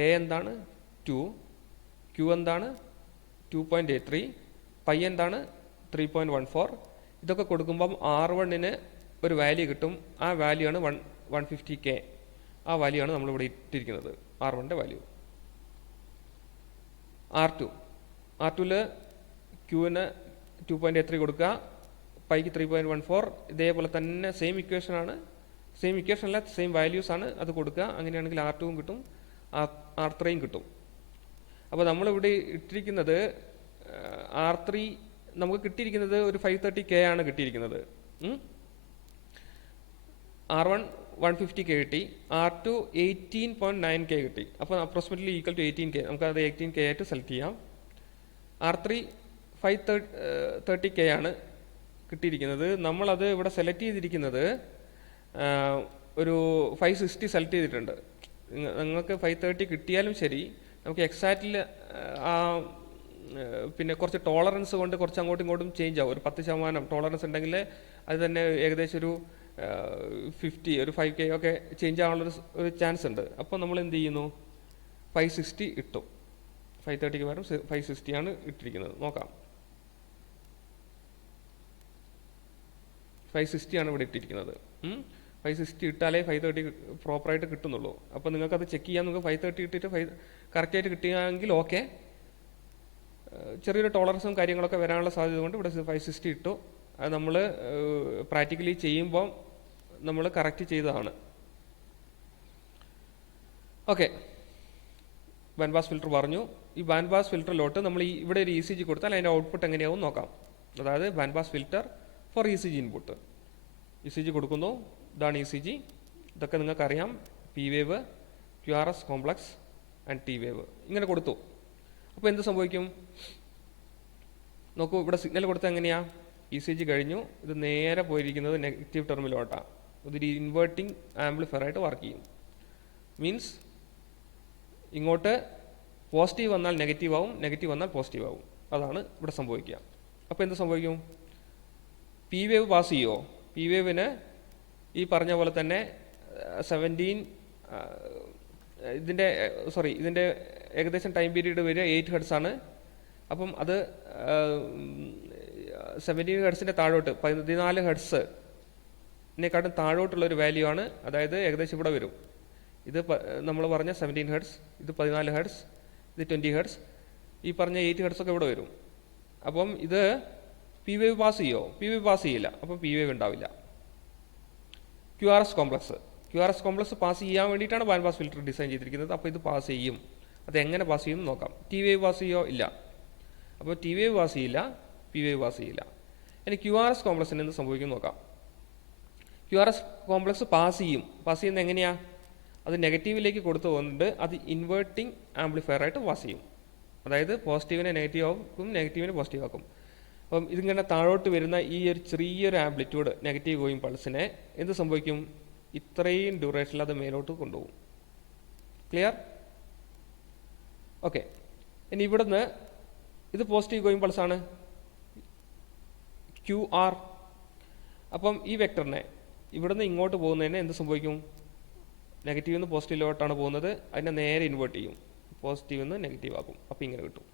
A എന്താണ്? 2. Q എന്താണ്? 2.83. പൈ എന്താണ്? 3.14. ഇതൊക്കെ കൊടുക്കുമ്പം R1ന് ഒരു വാല്യൂ കിട്ടും. ആ വാല്യൂ ആണ് 150K. ആ വാല്യൂ ആണ് നമ്മളിവിടെ ഇട്ടിരിക്കുന്നത്, R1ൻ്റെ വാല്യൂ. R2ൽ Qന് 2.83 കൊടുക്കുക, പൈക്ക് 3.14. ഇതേപോലെ തന്നെ സെയിം ഇക്വേഷനാണ്, സെയിം ഇക്വേഷനല്ല സെയിം വാല്യൂസ് ആണ്, അത് കൊടുക്കുക. അങ്ങനെയാണെങ്കിൽ R2 കിട്ടും, R3 കിട്ടും. അപ്പോൾ നമ്മളിവിടെ ഇട്ടിരിക്കുന്നത് R3 നമുക്ക് കിട്ടിയിരിക്കുന്നത് ഒരു 530K ആണ് കിട്ടിയിരിക്കുന്നത്. R1 150K കിട്ടി, R2 18.9K കിട്ടി. അപ്പോൾ അപ്രോക്സിമേറ്റ്ലി ഈക്വൽ ടു 18K. നമുക്കത് 18K ആയിട്ട് സെലക്ട് ചെയ്യാം. R3 530K ആണ് കിട്ടിയിരിക്കുന്നത്. നമ്മളത് ഇവിടെ സെലക്ട് ചെയ്തിരിക്കുന്നത് ഒരു 560 സെലക്ട് ചെയ്തിട്ടുണ്ട്. നിങ്ങൾക്ക് 530 കിട്ടിയാലും ശരി, നമുക്ക് എക്സാക്റ്റിൽ പിന്നെ കുറച്ച് ടോളറൻസ് കൊണ്ട് കുറച്ച് അങ്ങോട്ടും ഇങ്ങോട്ടും ചേഞ്ച് ആവും. ഒരു 10% ടോളറൻസ് ഉണ്ടെങ്കിൽ അത് തന്നെ ഏകദേശം ഒരു 50 ഒരു 5K ഒക്കെ ചേഞ്ച് ആവാനുള്ളൊരു ചാൻസ് ഉണ്ട്. അപ്പോൾ നമ്മൾ എന്ത് ചെയ്യുന്നു? 560 ഇട്ടു. 530ക്ക് പകരം 560 ആണ് ഇട്ടിരിക്കുന്നത്. നോക്കാം, 560 ആണ് ഇവിടെ ഇട്ടിരിക്കുന്നത്. 560 ഇട്ടാലേ 530 പ്രോപ്പറായിട്ട് കിട്ടുന്നുള്ളൂ. അപ്പോൾ നിങ്ങൾക്കത് ചെക്ക് ചെയ്യാൻ, നിങ്ങൾക്ക് 530 ഇട്ടിട്ട് കറക്റ്റായിട്ട് കിട്ടുകയാണെങ്കിൽ ഓക്കെ. ചെറിയൊരു ടോളറൻസും കാര്യങ്ങളൊക്കെ വരാനുള്ള സാധ്യത കൊണ്ട് ഇവിടെ 560 ഇട്ടു. അത് നമ്മൾ പ്രാക്ടിക്കലി ചെയ്യുമ്പോൾ നമ്മൾ കറക്റ്റ് ചെയ്തതാണ്. ഓക്കെ, ബാൻഡ് പാസ് ഫിൽറ്റർ പറഞ്ഞു. ഈ ബാൻഡ് പാസ് ഫിൽറ്ററിലോട്ട് നമ്മൾ ഇവിടെ ഒരു ECG കൊടുത്താൽ അതിൻ്റെ ഔട്ട്പുട്ട് എങ്ങനെയാവും നോക്കാം. അതായത് band pass filter for ECG input. ECG കൊടുക്കുന്നു, ഇതാണ് ECG. ഇതൊക്കെ നിങ്ങൾക്കറിയാം, P wave, QRS complex and T wave. ഇങ്ങനെ കൊടുത്തു. അപ്പോൾ എന്ത് സംഭവിക്കും നോക്കൂ. ഇവിടെ സിഗ്നൽ കൊടുത്താൽ എങ്ങനെയാണ്? ECG കഴിഞ്ഞു, ഇത് നേരെ പോയിരിക്കുന്നത് നെഗറ്റീവ് ടെർമിലോട്ടാണ്. ഇതൊരു ഇൻവേർട്ടിംഗ് ആംപ്ലിഫയർ ആയിട്ട് വർക്ക് ചെയ്യും. മീൻസ് ഇങ്ങോട്ട് പോസിറ്റീവ് വന്നാൽ നെഗറ്റീവ് ആവും, നെഗറ്റീവ് വന്നാൽ പോസിറ്റീവ് ആവും. അതാണ് ഇവിടെ സംഭവിക്കുക. അപ്പോൾ എന്ത് സംഭവിക്കും? P വേവ് പാസ് ചെയ്യുമോ? P വേവിന് ഈ പറഞ്ഞ പോലെ തന്നെ 17 ഇതിൻ്റെ ഏകദേശം ടൈം പീരീഡ് വരിക 8 ഹെർട്സ് ആണ്. അപ്പം അത് 17 ഹെർട്സിൻ്റെ താഴോട്ട് 14 ഹെർട്സിനെക്കാട്ടും താഴോട്ടുള്ളൊരു വാല്യൂ ആണ്. അതായത് ഏകദേശം ഇവിടെ വരും. ഇത് നമ്മൾ പറഞ്ഞ 17 ഹെർട്സ്, ഇത് 14 ഹെർട്സ്, ഇത് 20 ഹെർട്സ്, ഈ പറഞ്ഞ 8 ഹെർട്സൊക്കെ ഇവിടെ വരും. അപ്പം ഇത് P വേവ് പാസ് ചെയ്യുമോ? P വേവ് പാസ് ചെയ്യില്ല. അപ്പം P വേവ് ഉണ്ടാവില്ല. QRS complex Q R S complex pass ചെയ്യാൻ വേണ്ടിയിട്ടാണ് ബാൻഡ് പാസ് ഫിൽറ്റർ ഡിസൈൻ ചെയ്തിരിക്കുന്നത്. അപ്പോൾ ഇത് പാസ് ചെയ്യും. അതെങ്ങനെ പാസ് ചെയ്യും എന്ന് നോക്കാം. ടി വേവ് പാസ് ചെയ്യോ? ഇല്ല. അപ്പോൾ ടി വേവ് പാസ് ചെയ്യില്ല, പി വേവ് പാസ് ചെയ്യില്ല. ഇനി ക്യു ആർ എസ് കോംപ്ലക്സിന് എന്ത് സംഭവിക്കും നോക്കാം. Q R S complex pass ചെയ്യും. പാസ് ചെയ്യുന്നത് എങ്ങനെയാണ്? അത് നെഗറ്റീവിലേക്ക് കൊടുത്തു പോകുന്നുണ്ട്. അത് ഇൻവേർട്ടിംഗ് ആംപ്ലിഫയർ ആയിട്ട് പാസ് ചെയ്യും. അതായത് പോസിറ്റീവിനെ നെഗറ്റീവ് ആക്കും, നെഗറ്റീവിനെ പോസിറ്റീവ് ആക്കും. അപ്പം ഇതിങ്ങനെ താഴോട്ട് വരുന്ന ഈ ഒരു ചെറിയൊരു ആംപ്ലിറ്റ്യൂഡ് നെഗറ്റീവ് ഗോയിങ് പൾസിനെ എന്ത് സംഭവിക്കും? ഇത്രയും ഡ്യൂറേഷനിൽ അത് മേലോട്ട് കൊണ്ടുപോകും. ക്ലിയർ? ഓക്കെ. ഇനി ഇവിടുന്ന് ഇത് പോസിറ്റീവ് ഗോയിങ് പൾസാണ്, ക്യു ആർ. അപ്പം ഈ വെക്ടറിനെ ഇവിടുന്ന് ഇങ്ങോട്ട് പോകുന്നതിന് എന്ത് സംഭവിക്കും? നെഗറ്റീവ് നിന്ന് പോസിറ്റീവിലോട്ടാണ് പോകുന്നത്, അതിനെ നേരെ ഇൻവേർട്ട് ചെയ്യും, പോസിറ്റീവ് നിന്ന് നെഗറ്റീവ് ആക്കും. അപ്പോൾ ഇങ്ങനെ കിട്ടും.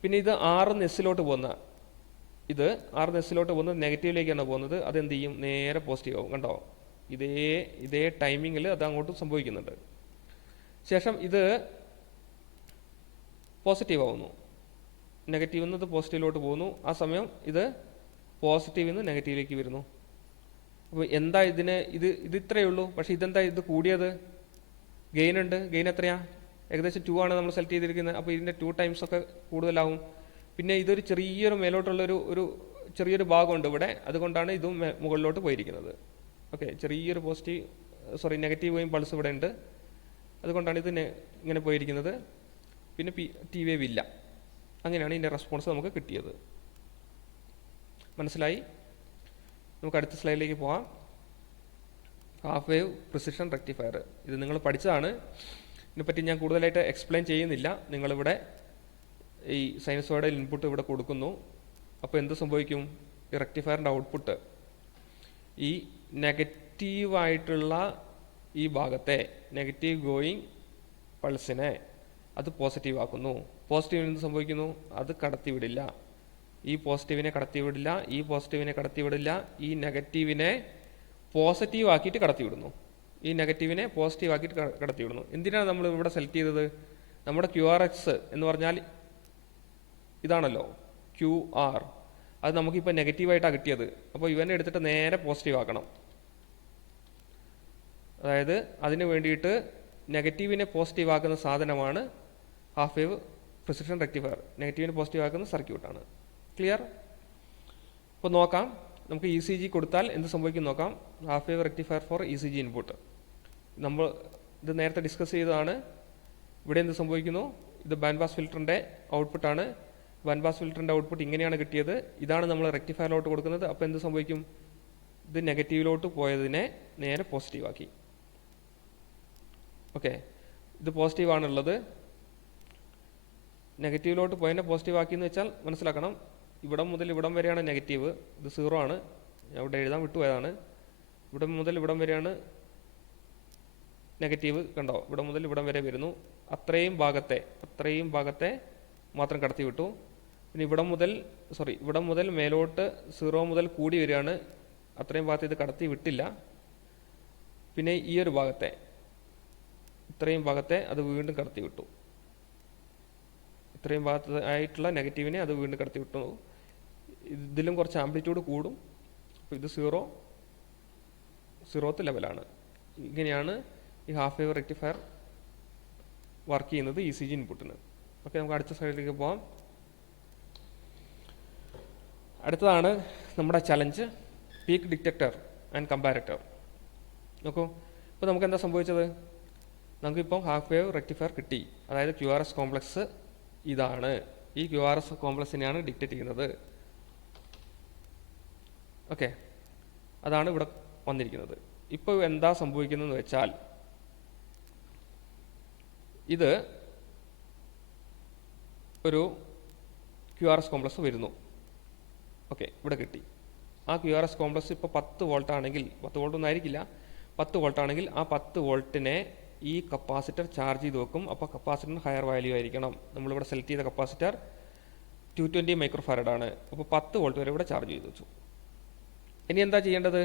പിന്നെ ഇത് ആറിന്ന് എസ്സിലോട്ട് പോകുന്ന പോകുന്നത് നെഗറ്റീവിലേക്കാണ് പോകുന്നത്. അതെന്ത് ചെയ്യും? നേരെ പോസിറ്റീവ് ആവും. കണ്ടോ? ഇതേ ടൈമിങ്ങിൽ അത് അങ്ങോട്ട് സംഭവിക്കുന്നുണ്ട്. ശേഷം ഇത് പോസിറ്റീവ് ആവുന്നു, നെഗറ്റീവ് നിന്ന് ഇത് പോസിറ്റീവിലോട്ട് പോകുന്നു. ആ സമയം ഇത് പോസിറ്റീവിൽ നിന്ന് നെഗറ്റീവിലേക്ക് വരുന്നു. അപ്പോൾ എന്താ ഇത് ഇത്രയേ ഉള്ളൂ. പക്ഷേ ഇതെന്താ ഇത് കൂടിയത്? ഗെയിൻ ഉണ്ട്. ഗെയിൻ എത്രയാ? ഏകദേശം 2 ആണ് നമ്മൾ സെലക്ട് ചെയ്തിരിക്കുന്നത്. അപ്പോൾ ഇതിൻ്റെ 2 ടൈംസ് ഒക്കെ കൂടുതലാവും. പിന്നെ ഇതൊരു ചെറിയൊരു മേലോട്ടുള്ളൊരു ചെറിയൊരു ഭാഗമുണ്ട് ഇവിടെ, അതുകൊണ്ടാണ് ഇതും മുകളിലോട്ട് പോയിരിക്കുന്നത്. ഓക്കെ, ചെറിയൊരു നെഗറ്റീവ് ഗോയിങ് പൾസ് ഇവിടെ ഉണ്ട്, അതുകൊണ്ടാണ് ഇത് ഇങ്ങനെ പോയിരിക്കുന്നത്. പിന്നെ ടി വേവ് ഇല്ല. അങ്ങനെയാണ് ഇതിൻ്റെ റെസ്പോൺസ് നമുക്ക് കിട്ടിയത്. മനസ്സിലായി? നമുക്ക് അടുത്ത സ്ലൈഡിലേക്ക് പോകാം. Half wave precision rectifier. ഇത് നിങ്ങൾ പഠിച്ചതാണ്. ഇതിനെപ്പറ്റി ഞാൻ കൂടുതലായിട്ട് എക്സ്പ്ലെയിൻ ചെയ്യുന്നില്ല. നിങ്ങളിവിടെ ഈ സൈനസോയിഡൽ ഇൻപുട്ട് ഇവിടെ കൊടുക്കുന്നു. അപ്പോൾ എന്ത് സംഭവിക്കും? ഈ റെക്ടിഫയറിൻ്റെ ഔട്ട്പുട്ട് ഈ നെഗറ്റീവായിട്ടുള്ള ഈ ഭാഗത്തെ നെഗറ്റീവ് ഗോയിങ് പൾസിനെ അത് പോസിറ്റീവ് ആക്കുന്നു. പോസിറ്റീവിന് എന്ത് സംഭവിക്കുന്നു? അത് കടത്തിവിടില്ല. ഈ പോസിറ്റീവിനെ കടത്തിവിടില്ല, ഈ പോസിറ്റീവിനെ കടത്തിവിടില്ല. ഈ നെഗറ്റീവിനെ പോസിറ്റീവ് ആക്കിയിട്ട് കടത്തിവിടുന്നു. ഈ നെഗറ്റീവിനെ പോസിറ്റീവ് ആക്കിയിട്ട് കടത്തിവിടുന്നു. എന്തിനാണ് നമ്മൾ ഇവിടെ സെലക്ട് ചെയ്തത്? നമ്മുടെ ക്യു ആർ എക്സ് എന്ന് പറഞ്ഞാൽ ഇതാണല്ലോ, ക്യു ആർ. അത് നമുക്കിപ്പോൾ നെഗറ്റീവായിട്ടാണ് കിട്ടിയത്. അപ്പോൾ ഇവനെ എടുത്തിട്ട് നേരെ പോസിറ്റീവ് ആക്കണം. അതായത് അതിന് വേണ്ടിയിട്ട് നെഗറ്റീവിനെ പോസിറ്റീവ് ആക്കുന്ന സാധനമാണ് ഹാഫ് വേവ് പ്രിസിഷൻ റെക്ടിഫയർ. നെഗറ്റീവിനെ പോസിറ്റീവ് ആക്കുന്ന സർക്യൂട്ടാണ്. ക്ലിയർ? അപ്പോൾ നോക്കാം. നമുക്ക് ഇ സി ജി കൊടുത്താൽ എന്ത് സംഭവിക്കും നോക്കാം. Half wave rectifier for E C G input. നമ്മൾ ഇത് നേരത്തെ ഡിസ്കസ് ചെയ്തതാണ്. ഇവിടെ എന്ത് സംഭവിക്കുന്നു? ഇത് ബാൻഡ് പാസ് ഫിൽറ്ററിൻ്റെ ഔട്ട്പുട്ടാണ്. ബാൻഡ് പാസ് ഫിൽറ്ററിൻ്റെ ഔട്ട്പുട്ട് ഇങ്ങനെയാണ് കിട്ടിയത്. ഇതാണ് നമ്മൾ റെക്ടിഫയറിലോട്ട് കൊടുക്കുന്നത്. അപ്പോൾ എന്ത് സംഭവിക്കും? ഇത് നെഗറ്റീവിലോട്ട് പോയതിനെ നേരെ പോസിറ്റീവ് ആക്കി. ഓക്കെ, ഇത് പോസിറ്റീവ് ആണുള്ളത്. നെഗറ്റീവിലോട്ട് പോയതിനെ പോസിറ്റീവ് ആക്കി എന്ന് വെച്ചാൽ മനസ്സിലാക്കണം, ഇവിടം മുതൽ ഇവിടം വരെയാണ് നെഗറ്റീവ്, ഇത് 0 ആണ്. ഞാൻ ഇവിടെ എഴുതാൻ വിട്ടുപോയതാണ്. ഇവിടെ മുതൽ ഇവിടം വരെയാണ് നെഗറ്റീവ്. കണ്ടോ? ഇവിടെ മുതൽ ഇവിടം വരെ വരുന്നു. അത്രയും ഭാഗത്തെ മാത്രം കടത്തി വിട്ടു. പിന്നെ ഇവിടം മുതൽ മേലോട്ട് 0 മുതൽ കൂടി വരികയാണ്. അത്രയും ഭാഗത്ത് ഇത് കടത്തി വിട്ടില്ല. പിന്നെ ഈ ഒരു ഭാഗത്തെ, ഇത്രയും ഭാഗത്തെ അത് വീണ്ടും കടത്തി വിട്ടു. ഇത്രയും ഭാഗത്ത് ആയിട്ടുള്ള നെഗറ്റീവിനെ അത് വീണ്ടും കടത്തി വിട്ടു. ഇതിലും കുറച്ച് ആംപ്ലിറ്റ്യൂഡ് കൂടും. അപ്പോൾ ഇത് 0th ലെവലാണ്. ഇങ്ങനെയാണ് ഈ ഹാഫ് വേവ് റെക്ടിഫയർ വർക്ക് ചെയ്യുന്നത് ഇ സി ജി ഇൻപുട്ടിന്. ഓക്കെ, നമുക്ക് അടുത്ത സൈഡിലേക്ക് പോകാം. അടുത്തതാണ് നമ്മുടെ challenge, peak detector and comparator. നോക്കൂ, ഇപ്പോൾ നമുക്ക് എന്താ സംഭവിച്ചത്? നമുക്കിപ്പം ഹാഫ് വേവ് റെക്ടിഫയർ കിട്ടി. അതായത് ക്യു ആർ എസ് കോംപ്ലക്സ് ഇതാണ്. ഈ ക്യു ആർ എസ് കോംപ്ലക്സിനെയാണ് ഡിറ്റക്ട് ചെയ്യുന്നത്. ഓക്കെ, അതാണ് ഇവിടെ വന്നിരിക്കുന്നത്. ഇപ്പോൾ എന്താ സംഭവിക്കുന്നതെന്ന് വെച്ചാൽ, ഇത് ഒരു ക്യു ആർ എസ് കോംപ്ലക്സ് വരുന്നു. ഓക്കെ, ഇവിടെ കിട്ടി. ആ ക്യു ആർ എസ് കോംപ്ലക്സ് ഇപ്പോൾ 10 വോൾട്ട് ആണെങ്കിൽ, 10 വോൾട്ട് ഒന്നും ആയിരിക്കില്ല, 10 വോൾട്ട് ആണെങ്കിൽ ആ 10 വോൾട്ടിനെ ഈ കപ്പാസിറ്റർ ചാർജ് ചെയ്ത് വെക്കും. അപ്പോൾ കപ്പാസിറ്ററിന് ഹയർ വാല്യൂ ആയിരിക്കണം. നമ്മളിവിടെ സെലക്ട് ചെയ്ത കപ്പാസിറ്റർ 220 മൈക്രോഫാരഡ് ആണ്. അപ്പോൾ 10 വോൾട്ട് വരെ ഇവിടെ ചാർജ് ചെയ്ത് വെച്ചു. ഇനി എന്താ ചെയ്യേണ്ടത്?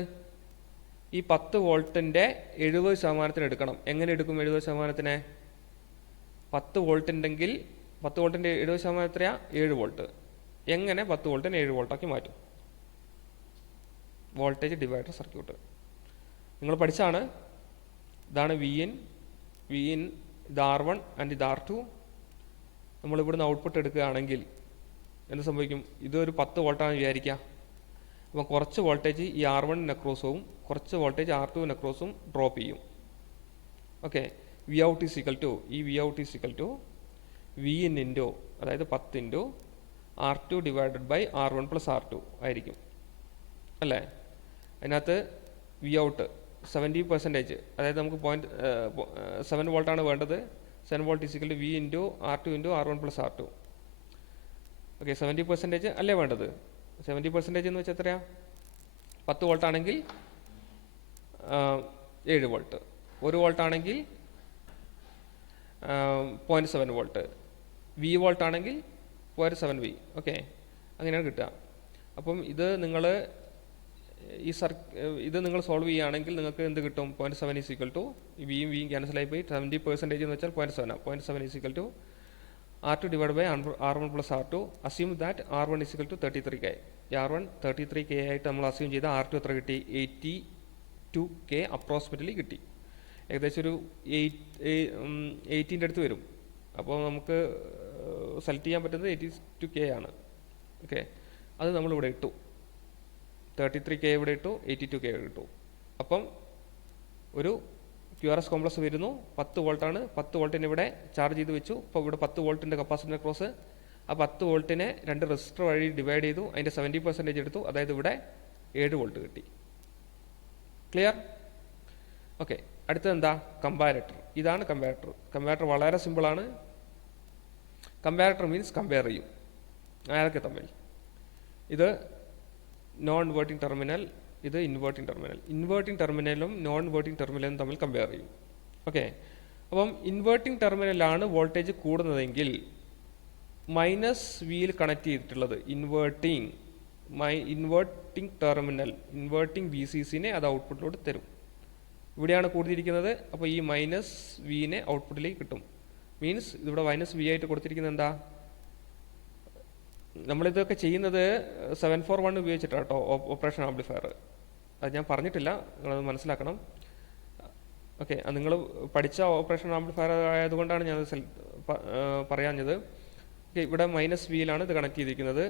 ഈ 10 വോൾട്ടിൻ്റെ 70% എടുക്കണം. എങ്ങനെ എടുക്കും 70%? 10 വോൾട്ട് ഉണ്ടെങ്കിൽ 10 വോൾട്ടിൻ്റെ 70% എത്രയാ? 7 വോൾട്ട്. എങ്ങനെ 10 വോൾട്ടിനെ 7 വോൾട്ടാക്കി മാറ്റും? Voltage divider circuit. നിങ്ങൾ പഠിച്ചാണ്. ഇതാണ് വി ഇൻ, ഇത് R1 ആൻഡ് ഇത് R2. നമ്മളിവിടുന്ന് ഔട്ട്പുട്ട് എടുക്കുകയാണെങ്കിൽ എന്ത് സംഭവിക്കും? ഇതൊരു 10 വോൾട്ടാണെന്ന് വിചാരിക്കുക. അപ്പം കുറച്ച് വോൾട്ടേജ് ഈ R1 അക്രോസും കുറച്ച് വോൾട്ടേജ് R2 അക്രോസും ഡ്രോപ്പ് ചെയ്യും. Okay, V out is equal to, ഈ V out is equal to V in into, അതായത് 10 into R2 divided by R1 plus R2 ആയിരിക്കും അല്ലേ. അതിനകത്ത് വി ഔട്ട് 70%, അതായത് നമുക്ക് 7 വോൾട്ടാണ് വേണ്ടത്. 7 volt is equal to V into R2 into R1 plus R2. Okay, 70% അല്ലേ വേണ്ടത്. 70% എന്ന് വെച്ചാൽ എത്രയാണ്? 10 വോൾട്ടാണെങ്കിൽ 7 വോൾട്ട്, 1 വോൾട്ടാണെങ്കിൽ 0.7 വോൾട്ട്, വി വോൾട്ട് ആണെങ്കിൽ 0.7 വി. ഓക്കെ, അങ്ങനെയാണ് കിട്ടുക. അപ്പം ഇത് നിങ്ങൾ നിങ്ങൾ സോൾവ് ചെയ്യുകയാണെങ്കിൽ നിങ്ങൾക്ക് എന്ത് കിട്ടും? 0.7 ഈസ് ഈക്വൽ ടു വിയും ക്യാൻസലായി പോയി. 70% എന്ന് വെച്ചാൽ 0.7 is equal to R2 divided by R1 plus R2. Assume that R1 is equal to 33K. R1 33K ആയിട്ട് നമ്മൾ അസ്യൂം ചെയ്ത R2 എത്ര കിട്ടി? 82K അപ്രോക്സിമേറ്റ്ലി കിട്ടി. ഏകദേശം ഒരു 18ൻ്റെ അടുത്ത് വരും. അപ്പോൾ നമുക്ക് സെലക്ട് ചെയ്യാൻ പറ്റുന്നത് 82K ആണ്. ഓക്കെ, അത് നമ്മളിവിടെ ഇട്ടു. 33K ഇവിടെ ഇട്ടു, 82K ഇട്ടു. അപ്പം ഒരു QRS കോംപ്ലക്സ് വരുന്നു. 10 വോൾട്ടാണ്. 10 വോൾട്ടിനെ ഇവിടെ ചാർജ് ചെയ്ത് വെച്ചു. അപ്പോൾ ഇവിടെ 10 വോൾട്ടിൻ്റെ കപ്പാസിറ്റർ ക്രോസ്. ആ 10 വോൾട്ടിനെ 2 റെസിസ്റ്റർ വഴി ഡിവൈഡ് ചെയ്തു. അതിൻ്റെ 70% എടുത്തു. അതായത് ഇവിടെ 7 വോൾട്ട് കിട്ടി. ക്ലിയർ? ഓക്കെ, അടുത്തത് എന്താ? കമ്പാരറ്റർ. ഇതാണ് കമ്പാരറ്റർ. കമ്പാരറ്റർ വളരെ സിമ്പിളാണ്. കമ്പാരറ്റർ മീൻസ് കമ്പയർ ചെയ്യും ആരൊക്കെ തമ്മിൽ. ഇത് നോൺ ഇൻവേർട്ടിംഗ് ടെർമിനൽ, ഇത് ഇൻവേർട്ടിംഗ് ടെർമിനൽ. ഇൻവേർട്ടിംഗ് ടെർമിനലും നോൺ ഇൻവേർട്ടിംഗ് ടെർമിനലും തമ്മിൽ കമ്പയർ ചെയ്യും. ഓക്കെ, അപ്പം ഇൻവേർട്ടിംഗ് ടെർമിനലാണ് വോൾട്ടേജ് കൂടുന്നതെങ്കിൽ മൈനസ് വിയിൽ കണക്ട് ചെയ്തിട്ടുള്ളത് ഇൻവേർട്ടിംഗ് ടെർമിനൽ, ഇൻവേർട്ടിംഗ് VCCനെ അത് ഔട്ട്പുട്ടിലോട്ട് തരും. ഇവിടെയാണ് കൂടിയിരിക്കുന്നത്. അപ്പോൾ ഈ മൈനസ് വിനെ ഔട്ട്പുട്ടിലേക്ക് കിട്ടും. മീൻസ് ഇതിവിടെ മൈനസ് വി ആയിട്ട് കൊടുത്തിരിക്കുന്നത് എന്താ? നമ്മളിതൊക്കെ ചെയ്യുന്നത് 741 ഉപയോഗിച്ചിട്ടാണ് കേട്ടോ, ഓപ്പറേഷൻ ആംപ്ലിഫയർ. അത് ഞാൻ പറഞ്ഞിട്ടില്ല, നിങ്ങളത് മനസ്സിലാക്കണം. ഓക്കെ, നിങ്ങൾ പഠിച്ച ഓപ്പറേഷൻ ആംപ്ലിഫയർ ആയതുകൊണ്ടാണ് ഞാൻ പറയാഞ്ഞത്. ഓക്കെ, ഇവിടെ മൈനസ് വിയിലാണ് ഇത് കണക്ട് ചെയ്തിരിക്കുന്നത്.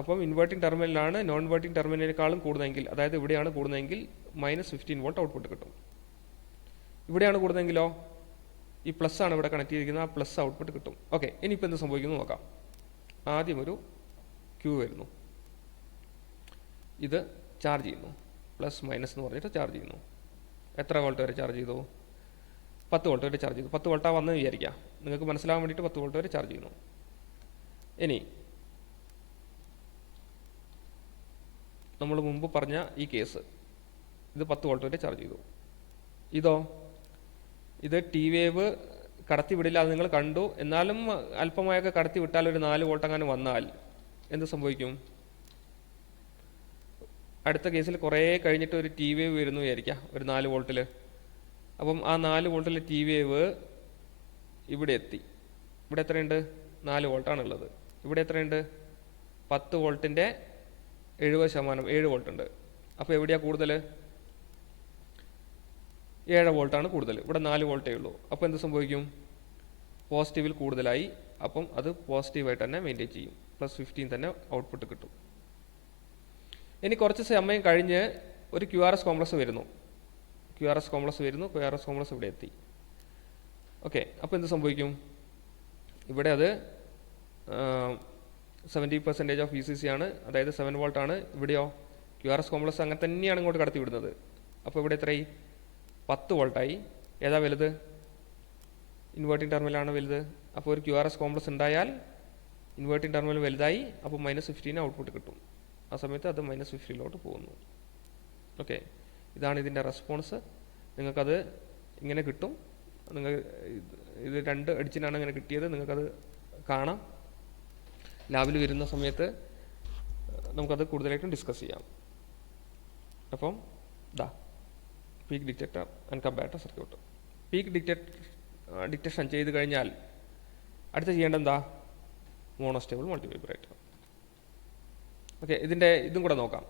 അപ്പം ഇൻവേർട്ടിംഗ് ടെർമിനലാണ് നോൺ ഇൻവേർട്ടിംഗ് ടെർമിനലിനേക്കാളും കൂടുന്നതെങ്കിൽ, അതായത് ഇവിടെയാണ് കൂടുന്നതെങ്കിൽ -15 വോൾട്ട് ഔട്ട്പുട്ട് കിട്ടും. ഇവിടെയാണ് കൂടുന്നതെങ്കിലോ ഈ പ്ലസ് ആണ് ഇവിടെ കണക്ട് ചെയ്തിരിക്കുന്നത്, ആ പ്ലസ് ഔട്ട്പുട്ട് കിട്ടും. ഓക്കെ, ഇനിയിപ്പോൾ എന്ത് സംഭവിക്കുന്നു നോക്കാം. ആദ്യം ഒരു ക്യൂ വരുന്നു, ഇത് ചാർജ് ചെയ്യുന്നു. പ്ലസ് മൈനസ് എന്ന് പറഞ്ഞിട്ട് ചാർജ് ചെയ്യുന്നു. എത്ര വോൾട്ട് വരെ ചാർജ് ചെയ്തു? 10 വോൾട്ട് വരെ ചാർജ് ചെയ്തു. 10 വോൾട്ടാണ് വന്ന് വിചാരിക്കുക, നിങ്ങൾക്ക് മനസ്സിലാകാൻ വേണ്ടിയിട്ട് 10 വോൾട്ട് വരെ ചാർജ് ചെയ്യുന്നു. ഇനി നമ്മൾ മുമ്പ് പറഞ്ഞ ഈ കേസ്, ഇത് 10 വോൾട്ട് വരെ ചാർജ് ചെയ്തു. ഇത് ടി വേവ് കടത്തി വിടില്ല, അത് നിങ്ങൾ കണ്ടു. എന്നാലും അല്പമായൊക്കെ കടത്തി വിട്ടാൽ ഒരു 4 വോൾട്ട് അങ്ങനെ വന്നാൽ എന്ത് സംഭവിക്കും? അടുത്ത കേസിൽ കുറേ കഴിഞ്ഞിട്ട് ഒരു ടി വേവ് വരുന്നു വിചാരിക്കാം, ഒരു 4 വോൾട്ടിൽ. അപ്പം ആ 4 വോൾട്ടിലെ ടി വേവ് ഇവിടെ എത്തി. ഇവിടെ എത്രയുണ്ട്? 4 വോൾട്ടാണുള്ളത്. ഇവിടെ എത്രയുണ്ട്? 10 വോൾട്ടിൻ്റെ 70%, 7 വോൾട്ട് ഉണ്ട്. അപ്പോൾ എവിടെയാണ് കൂടുതൽ? 7 വോൾട്ടാണ് കൂടുതൽ. ഇവിടെ 4 വോൾട്ടേ ഉള്ളൂ. അപ്പോൾ എന്ത് സംഭവിക്കും? പോസിറ്റീവിൽ കൂടുതലായി. അപ്പം അത് പോസിറ്റീവായിട്ട് തന്നെ മെയിൻറ്റെയിൻ ചെയ്യും. +15 തന്നെ ഔട്ട്പുട്ട് കിട്ടും. ഇനി കുറച്ച് സമയം കഴിഞ്ഞ് ഒരു QRS കോംപ്ലക്സ് വരുന്നു. QRS കോംപ്ലക്സ് ഇവിടെ എത്തി. ഓക്കെ, അപ്പോൾ എന്ത് സംഭവിക്കും? ഇവിടെ അത് 70% ഓഫ് VCC ആണ്, അതായത് 7 വോൾട്ട് ആണ്. ഇവിടെയോ QRS കോംപ്ലക്സ് അങ്ങനെ തന്നെയാണ് ഇങ്ങോട്ട് കടത്തി വിടുന്നത്. അപ്പോൾ ഇവിടെ എത്രയായി? 10 വോൾട്ടായി. ഏതാ വലുത്? ഇൻവേർട്ടിംഗ് ടെർമിനലാണ് വലുത്. അപ്പോൾ ഒരു QRS കോംപ്ലക്സ് ഉണ്ടായാൽ ഇൻവേർട്ടിംഗ് ടെർമിനൽ വലുതായി, അപ്പോൾ -15 ഔട്ട്പുട്ട് കിട്ടും. ആ സമയത്ത് അത് -15 പോകുന്നു. ഓക്കെ, ഇതാണ് ഇതിൻ്റെ റെസ്പോൺസ്. നിങ്ങൾക്കത് ഇങ്ങനെ കിട്ടും. നിങ്ങൾ ഇത് 2 അടിച്ചിനാണ് ഇങ്ങനെ കിട്ടിയത്. നിങ്ങൾക്കത് കാണാം. ലാബിൽ വരുന്ന സമയത്ത് നമുക്കത് കൂടുതലായിട്ടും ഡിസ്കസ് ചെയ്യാം. അപ്പം peak detector and comparator circuit. Peak detection ചെയ്ത് കഴിഞ്ഞാൽ അടുത്ത ചെയ്യേണ്ടത് എന്താ? Monostable multivibrator. ഓക്കെ, ഇതും കൂടെ നോക്കാം.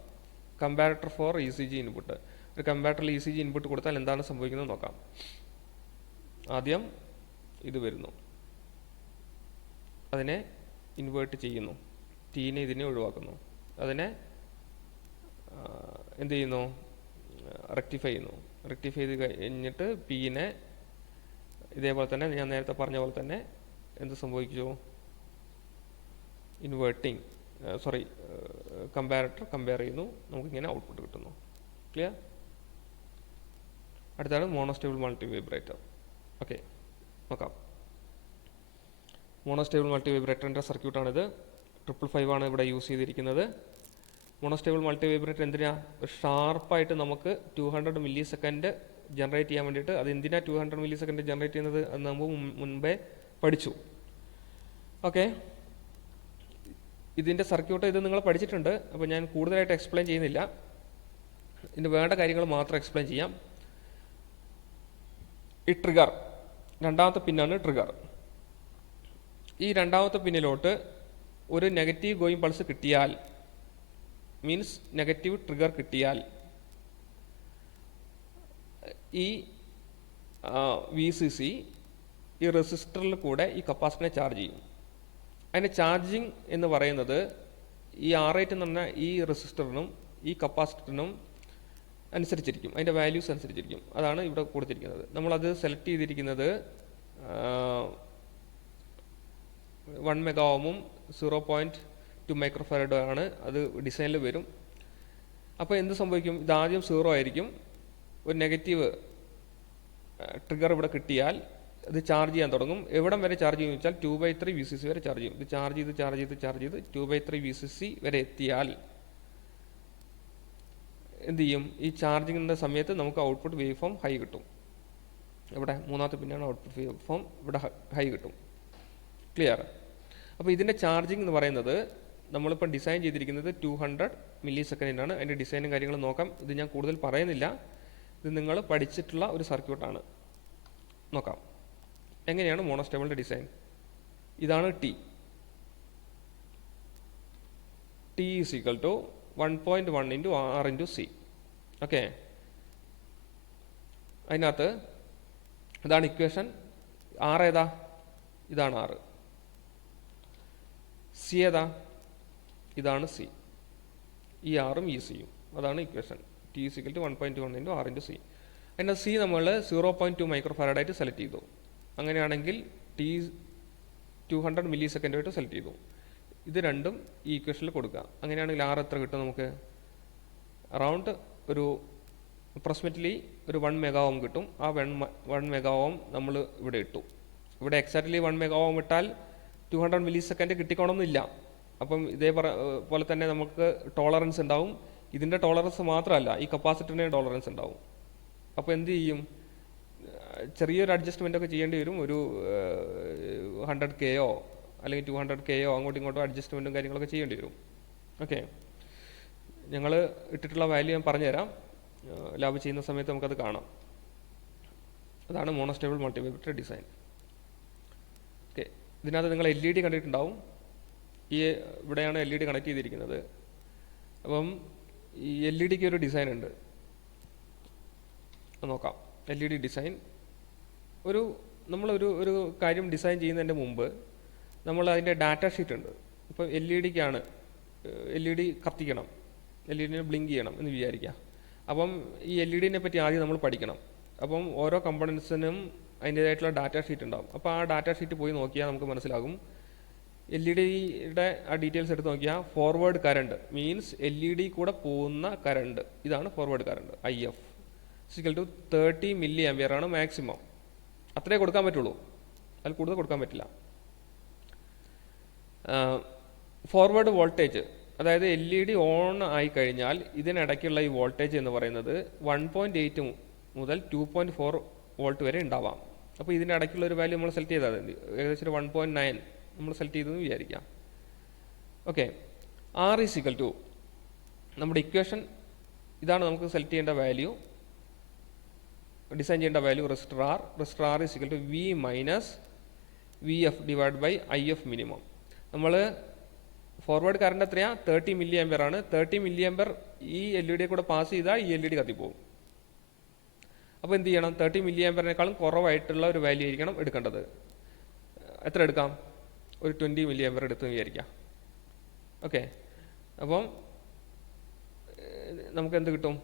Comparator for ECG input. ഒരു കമ്പാരറ്ററിൽ ഇ സി ജി ഇൻപുട്ട് കൊടുത്താൽ എന്താണ് സംഭവിക്കുന്നത് നോക്കാം. ആദ്യം ഇത് വരുന്നു, അതിനെ ഇൻവേർട്ട് ചെയ്യുന്നു, ടീനെ ഇതിനെ ഒഴിവാക്കുന്നു, അതിനെ എന്ത് ചെയ്യുന്നു, റെക്ടിഫൈ ചെയ്യുന്നു. റെക്ടിഫൈ ചെയ്ത് കഴിഞ്ഞിട്ട് പീനെ ഇതേപോലെ തന്നെ ഞാൻ നേരത്തെ പറഞ്ഞ പോലെ തന്നെ എന്ത് സംഭവിച്ചു, ഇൻവേർട്ടിങ് കമ്പാരറ്റർ കമ്പയർ ചെയ്യുന്നു, നമുക്കിങ്ങനെ ഔട്ട്പുട്ട് കിട്ടുന്നു. ക്ലിയർ? അടുത്താണ് മോണോസ്റ്റേബിൾ മൾട്ടി വൈബ്രേറ്റർ. ഓക്കെ, നോക്കാം. മോണോസ്റ്റേബിൾ മൾട്ടി വൈബ്രേറ്ററിൻ്റെ സർക്യൂട്ടാണിത്. 555 ആണ് ഇവിടെ യൂസ് ചെയ്തിരിക്കുന്നത്. മോണോസ്റ്റേബിൾ മൾട്ടി വൈബ്രേറ്റർ എന്തിനാ, ഷാർപ്പായിട്ട് നമുക്ക് 200 മില്ലി സെക്കൻഡ് ജനറേറ്റ് ചെയ്യാൻ വേണ്ടിയിട്ട്. അത് എന്തിനാ 200 മില്ലി സെക്കൻഡ് ജനറേറ്റ് ചെയ്യുന്നത് അത് നമ്മൾ മുൻപേ പഠിച്ചു. ഓക്കെ, ഇതിൻ്റെ സർക്യൂട്ട് ഇത് നിങ്ങൾ പഠിച്ചിട്ടുണ്ട്, അപ്പോൾ ഞാൻ കൂടുതലായിട്ട് എക്സ്പ്ലെയിൻ ചെയ്യുന്നില്ല. ഇതിന് വേണ്ട കാര്യങ്ങൾ മാത്രം എക്സ്പ്ലെയിൻ ചെയ്യാം. ഈ ട്രിഗർ, രണ്ടാമത്തെ പിന്നാണ് ട്രിഗർ. ഈ രണ്ടാമത്തെ പിന്നിലോട്ട് ഒരു നെഗറ്റീവ് ഗോയിങ് പൾസ് കിട്ടിയാൽ, മീൻസ് നെഗറ്റീവ് ട്രിഗർ കിട്ടിയാൽ, ഈ വി സി സി ഈ റെസിസ്റ്ററിൽ കൂടെ ഈ കപ്പാസിറ്ററിനെ ചാർജ് ചെയ്യും. അതിൻ്റെ ചാർജിങ് എന്ന് പറയുന്നത് ഈ R8 എന്ന് പറഞ്ഞാൽ ഈ റെസിസ്റ്ററിനും ഈ കപ്പാസിറ്ററിനും അനുസരിച്ചിരിക്കും, അതിൻ്റെ വാല്യൂസ് അനുസരിച്ചിരിക്കും. അതാണ് ഇവിടെ കൊടുത്തിരിക്കുന്നത്. നമ്മളത് സെലക്ട് ചെയ്തിരിക്കുന്നത് 1 മെഗാ ഓമും 0.2 മൈക്രോഫാരഡും ആണ്. അത് ഡിസൈനിൽ വരും. അപ്പോൾ എന്ത് സംഭവിക്കും, ഇതാദ്യം 0 ആയിരിക്കും. ഒരു നെഗറ്റീവ് ട്രിഗർ ഇവിടെ കിട്ടിയാൽ ഇത് ചാർജ് ചെയ്യാൻ തുടങ്ങും. എവിടം വരെ ചാർജ് ചെയ്യുമെന്ന് വെച്ചാൽ 2/3 VCC വരെ ചാർജ് ചെയ്യും. ഇത് ചാർജ് ചെയ്ത് 2/3 VCC വരെ എത്തിയാൽ എന്ത് ചെയ്യും, ഈ ചാർജിങ്ങിൻ്റെ സമയത്ത് നമുക്ക് ഔട്ട്പുട്ട് വേവ് ഫോം ഹൈ കിട്ടും. ഇവിടെ മൂന്നാമത്തെ പിന്നാണ് ഔട്ട്പുട്ട് വേവ് ഫോം, ഇവിടെ ഹൈ കിട്ടും. ക്ലിയർ? അപ്പോൾ ഇതിൻ്റെ ചാർജിങ് എന്ന് പറയുന്നത് നമ്മളിപ്പോൾ ഡിസൈൻ ചെയ്തിരിക്കുന്നത് 200 മില്ലി സെക്കൻഡിനാണ്. അതിൻ്റെ ഡിസൈനും കാര്യങ്ങളും നോക്കാം. ഇത് ഞാൻ കൂടുതൽ പറയുന്നില്ല, ഇത് നിങ്ങൾ പഠിച്ചിട്ടുള്ള ഒരു സർക്യൂട്ടാണ്. നോക്കാം എങ്ങനെയാണ് മോണോസ്റ്റേബിളിൻ്റെ ഡിസൈൻ. ഇതാണ് T. T is equal to 1.1 into R into C. Okay, അതിനകത്ത് ഇതാണ് ഇക്വേഷൻ. R ഏതാ, ഇതാണ് R. സി ഏതാ, ഇതാണ് സി. ഈ ആറും ഈ സിയും, അതാണ് equation. T is equal to 1.1 into R into C. അതിൻ്റെ സി നമ്മൾ 0.2 മൈക്രോഫാരഡായിട്ട് സെലക്ട് ചെയ്തു. അങ്ങനെയാണെങ്കിൽ ടി 200 മില്ലി സെക്കൻഡായിട്ട് സെലക്ട് ചെയ്തു. ഇത് രണ്ടും ഈ ഇക്വേഷനിൽ കൊടുക്കുക. അങ്ങനെയാണെങ്കിൽ R എത്ര കിട്ടും നമുക്ക്, അറൗണ്ട് ഒരു അപ്രോക്സിമേറ്റ്ലി ഒരു 1 മെഗാ ഓം കിട്ടും. ആ 1 മെഗാ ഓം നമ്മൾ ഇവിടെ ഇട്ടു. ഇവിടെ എക്സാക്ട്ലി 1 മെഗാ ഓം ഇട്ടാൽ 200 മില്ലി സെക്കൻഡ് കിട്ടിക്കോണമെന്നില്ല. അപ്പം പോലെ തന്നെ നമുക്ക് ടോളറൻസ് ഉണ്ടാവും. ഇതിൻ്റെ ടോളറൻസ് മാത്രമല്ല, ഈ കപ്പാസിറ്ററിൻ്റെ ടോളറൻസ് ഉണ്ടാവും. അപ്പോൾ എന്ത് ചെയ്യും, ചെറിയൊരു അഡ്ജസ്റ്റ്മെൻ്റ് ഒക്കെ ചെയ്യേണ്ടി വരും. ഒരു 100K അല്ലെങ്കിൽ 200K അങ്ങോട്ടും ഇങ്ങോട്ടും അഡ്ജസ്റ്റ്മെൻറ്റും കാര്യങ്ങളൊക്കെ ചെയ്യേണ്ടി വരും. ഓക്കെ, ഞങ്ങൾ ഇട്ടിട്ടുള്ള വാല്യൂ ഞാൻ പറഞ്ഞുതരാം. ലാബ് ചെയ്യുന്ന സമയത്ത് നമുക്കത് കാണാം. അതാണ് മോണോസ്റ്റേബിൾ മൾട്ടിവൈബ്രേറ്റർ ഡിസൈൻ. ഓക്കെ, ഇതിനകത്ത് നിങ്ങൾ LED കണ്ടിട്ടുണ്ടാവും. ഈ ഇവിടെയാണ് LED കണക്ട് ചെയ്തിരിക്കുന്നത്. അപ്പം ഈ LEDക്ക് ഒരു ഡിസൈൻ ഉണ്ട്, നോക്കാം. LED ഡിസൈൻ നമ്മളൊരു കാര്യം ഡിസൈൻ ചെയ്യുന്നതിൻ്റെ മുമ്പ് നമ്മൾ അതിൻ്റെ ഡാറ്റ ഷീറ്റ് ഉണ്ട്. ഇപ്പോൾ LEDക്കാണ്, LED കത്തിക്കണം, LED ബ്ലിങ്ക് ചെയ്യണം എന്ന് വിചാരിക്കുക. അപ്പം ഈ LED പറ്റി ആദ്യം നമ്മൾ പഠിക്കണം. അപ്പം ഓരോ കമ്പണൻസിനും അതിൻ്റേതായിട്ടുള്ള ഡാറ്റ ഷീറ്റ് ഉണ്ടാകും. അപ്പോൾ ആ ഡാറ്റ ഷീറ്റ് പോയി നോക്കിയാൽ നമുക്ക് മനസ്സിലാകും. LED-യുടെ ആ ഡീറ്റെയിൽസ് എടുത്ത് നോക്കിയാൽ ഫോർവേഡ് കറണ്ട് മീൻസ് LED കൂടെ പോകുന്ന കറണ്ട്, ഇതാണ് forward current. IF = 30 milli ampere ആണ് മാക്സിമം. അത്രേ കൊടുക്കാൻ പറ്റുള്ളൂ, അതിൽ കൂടുതൽ കൊടുക്കാൻ പറ്റില്ല. ഫോർവേഡ് വോൾട്ടേജ്, അതായത് LED ഓൺ ആയി കഴിഞ്ഞാൽ ഇതിനിടയ്ക്കുള്ള ഈ വോൾട്ടേജ് എന്ന് പറയുന്നത് 1.8 മുതൽ 2.4 വോൾട്ട് വരെ ഉണ്ടാവാം. അപ്പോൾ ഇതിൻ്റെ ഇടയ്ക്കുള്ള ഒരു വാല്യൂ നമ്മൾ സെലക്ട് ചെയ്താൽ മതി. ഏകദേശം 1.9 നമ്മൾ സെലക്ട് ചെയ്തെന്ന് വിചാരിക്കാം. ഓക്കെ, R = നമ്മുടെ ഇക്വേഷൻ ഇതാണ്. നമുക്ക് സെലക്ട് ചെയ്യേണ്ട വാല്യൂ, ഡിസൈൻ ചെയ്യേണ്ട value resistor R. Resistor R = V - VF / IF minimum. നമ്മൾ ഫോർവേഡ് കറണ്ട് എത്രയാണ്, 30 മില്ലി ആംപിയർ ആണ്. 30 മില്ലി ആംപിയർ ഈ LED കൂടെ പാസ് ചെയ്താൽ ഈ LED കത്തിപ്പോവും. അപ്പോൾ എന്ത് ചെയ്യണം? 30 മില്ലി ആമ്പറിനേക്കാളും കുറവായിട്ടുള്ള ഒരു വാല്യൂ ആയിരിക്കണം എടുക്കേണ്ടത്. എത്ര എടുക്കാം? ഒരു 20 മില്ലി ആമ്പർ എടുത്ത് വിചാരിക്കാം. ഓക്കെ, അപ്പം നമുക്ക് എന്ത് കിട്ടും?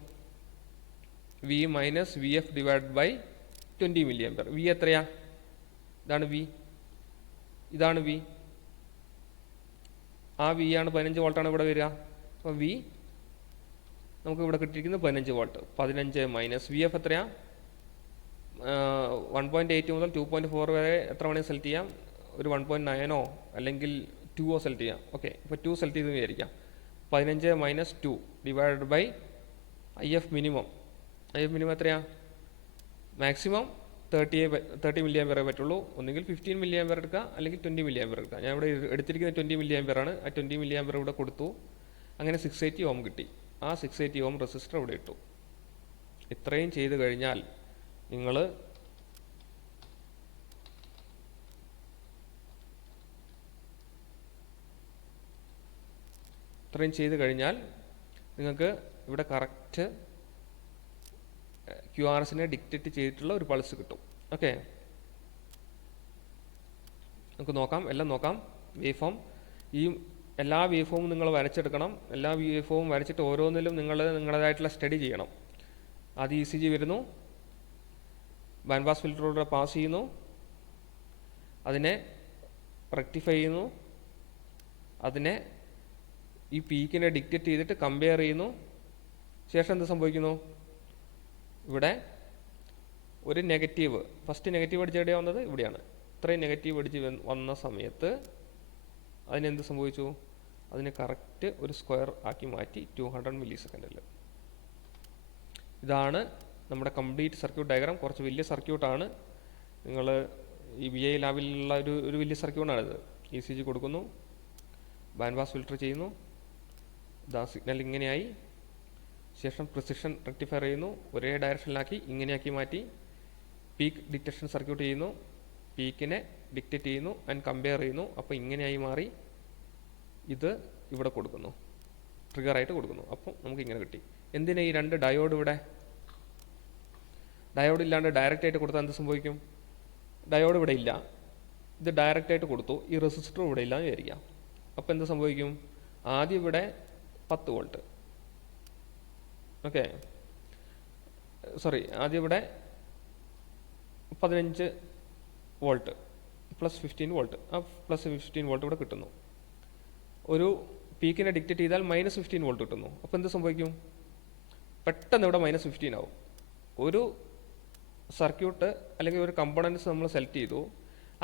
V minus V F divide by 20 milli ampere. V എത്രയാ? ഇതാണ് വി, ഇതാണ് വി. ആ വി ആണ് 15 വോൾട്ടാണ് ഇവിടെ വരിക. അപ്പോൾ വി നമുക്ക് ഇവിടെ കിട്ടിയിരിക്കുന്നത് 15 വോൾട്ട്. 15 മൈനസ് വി എഫ് എത്രയാ? 1.8 മുതൽ 2.4 വരെ എത്ര വേണമെങ്കിൽ സെലക്ട് ചെയ്യാം. ഒരു 1.9 അല്ലെങ്കിൽ 2 സെലക്ട് ചെയ്യാം. ഓക്കെ, ഇപ്പോൾ 2 സെലക്ട് ചെയ്ത് വിചാരിക്കാം. 15 minus 2 divide by I F minimum. I F minimum എത്രയാ? മാക്സിമം 30 മില്ലി ആമ്പറേ പറ്റുള്ളൂ. ഒന്നുകിൽ 15 മില്ലി ആമ്പർ എടുക്കുക, അല്ലെങ്കിൽ 20 മില്ലി ആമ്പർ എടുക്കുക. ഞാൻ ഇവിടെ എടുത്തിരിക്കുന്നത് 20 മില്ലി ആമ്പറാണ്. ആ 20 മില്ലി ആമ്പർ ഇവിടെ കൊടുത്തു. അങ്ങനെ 680 ഓം കിട്ടി. ആ 680 ഓം റെസിസ്റ്റർ ഇവിടെ ഇട്ടു. ഇത്രയും ചെയ്ത് കഴിഞ്ഞാൽ നിങ്ങൾ നിങ്ങൾക്ക് ഇവിടെ കറക്റ്റ് QRSനെ ഡിക്റ്റേറ്റ് ചെയ്തിട്ടുള്ള ഒരു പൾസ് കിട്ടും. ഓക്കെ, നമുക്ക് നോക്കാം, എല്ലാം നോക്കാം. വേവ് ഫോം, ഈ എല്ലാ വേവ് ഫോമും നിങ്ങൾ വരച്ചെടുക്കണം. എല്ലാ വേവ് ഫോമും വരച്ചിട്ട് ഓരോന്നിലും നിങ്ങളുടേതായിട്ടുള്ള സ്റ്റഡി ചെയ്യണം. ആദ്യം ECG വരുന്നു, ബാൻഡ് പാസ് ഫിൽറ്ററിലൂടെ പാസ് ചെയ്യുന്നു, അതിനെ റെക്ടിഫൈ ചെയ്യുന്നു, അതിനെ ഈ പീക്കിനെ ഡിക്റ്റേറ്റ് ചെയ്തിട്ട് കമ്പയർ ചെയ്യുന്നു. ശേഷം എന്ത് സംഭവിക്കുന്നു? ഇവിടെ ഒരു നെഗറ്റീവ്, ഫസ്റ്റ് നെഗറ്റീവ് അടിച്ച് എവിടെയാണ് വന്നത്? ഇവിടെയാണ്. ഇത്രയും നെഗറ്റീവ് അടിച്ച് വന്ന സമയത്ത് അതിനെന്ത് സംഭവിച്ചു? അതിനെ കറക്റ്റ് ഒരു സ്ക്വയർ ആക്കി മാറ്റി 200 മില്ലി സെക്കൻഡിൽ. ഇതാണ് നമ്മുടെ കംപ്ലീറ്റ് സർക്യൂട്ട് ഡയഗ്രാം. കുറച്ച് വലിയ സർക്യൂട്ടാണ്. നിങ്ങൾ ഈ BI ലാബിലുള്ള ഒരു വലിയ സർക്യൂട്ടാണിത്. ECG കൊടുക്കുന്നു, ബാൻഡ് പാസ് ഫിൽറ്റർ ചെയ്യുന്നു, ഇതാ സിഗ്നൽ ഇങ്ങനെയായി. ശേഷം പ്രിസിഷൻ റെക്ടിഫയർ ചെയ്യുന്നു, ഒരേ ഡയറക്ഷനിലാക്കി ഇങ്ങനെയാക്കി മാറ്റി. പീക്ക് ഡിറ്റക്ഷൻ സർക്യൂട്ട് ചെയ്യുന്നു, പീക്കിനെ ഡിക്റ്റേറ്റ് ചെയ്യുന്നു ആൻഡ് കമ്പയർ ചെയ്യുന്നു. അപ്പോൾ ഇങ്ങനെയായി മാറി. ഇത് ഇവിടെ കൊടുക്കുന്നു, ട്രിഗറായിട്ട് കൊടുക്കുന്നു. അപ്പം നമുക്ക് ഇങ്ങനെ കിട്ടി. എന്തിനാ ഈ രണ്ട് ഡയോഡ് ഇവിടെ? ഡയോഡ് ഇല്ലാണ്ട് ഡയറക്റ്റ് ആയിട്ട് കൊടുത്താൽ എന്ത് സംഭവിക്കും? ഡയോഡ് ഇവിടെ ഇല്ല, ഇത് ഡയറക്റ്റ് ആയിട്ട് കൊടുത്തു, ഈ റെസിസ്റ്റർ ഇവിടെ ഇല്ല എന്ന് വിചാരിക്കാം. അപ്പോൾ എന്ത് സംഭവിക്കും? ആദ്യം ഇവിടെ 10 വോൾട്ട്, ഓക്കെ, സോറി, ആദ്യം ഇവിടെ 15 വോൾട്ട് പ്ലസ് 15 വോൾട്ട്. ആ പ്ലസ് 15 വോൾട്ട് ഇവിടെ കിട്ടുന്നു. ഒരു പീക്കിനെ ഡിക്റ്റേറ്റ് ചെയ്താൽ മൈനസ് 15 വോൾട്ട് കിട്ടുന്നു. അപ്പോൾ എന്ത് സംഭവിക്കും? പെട്ടെന്ന് ഇവിടെ മൈനസ് 15 ആവും. ഒരു സർക്യൂട്ട് അല്ലെങ്കിൽ ഒരു കമ്പോണൻസ് നമ്മൾ സെലക്ട് ചെയ്തു.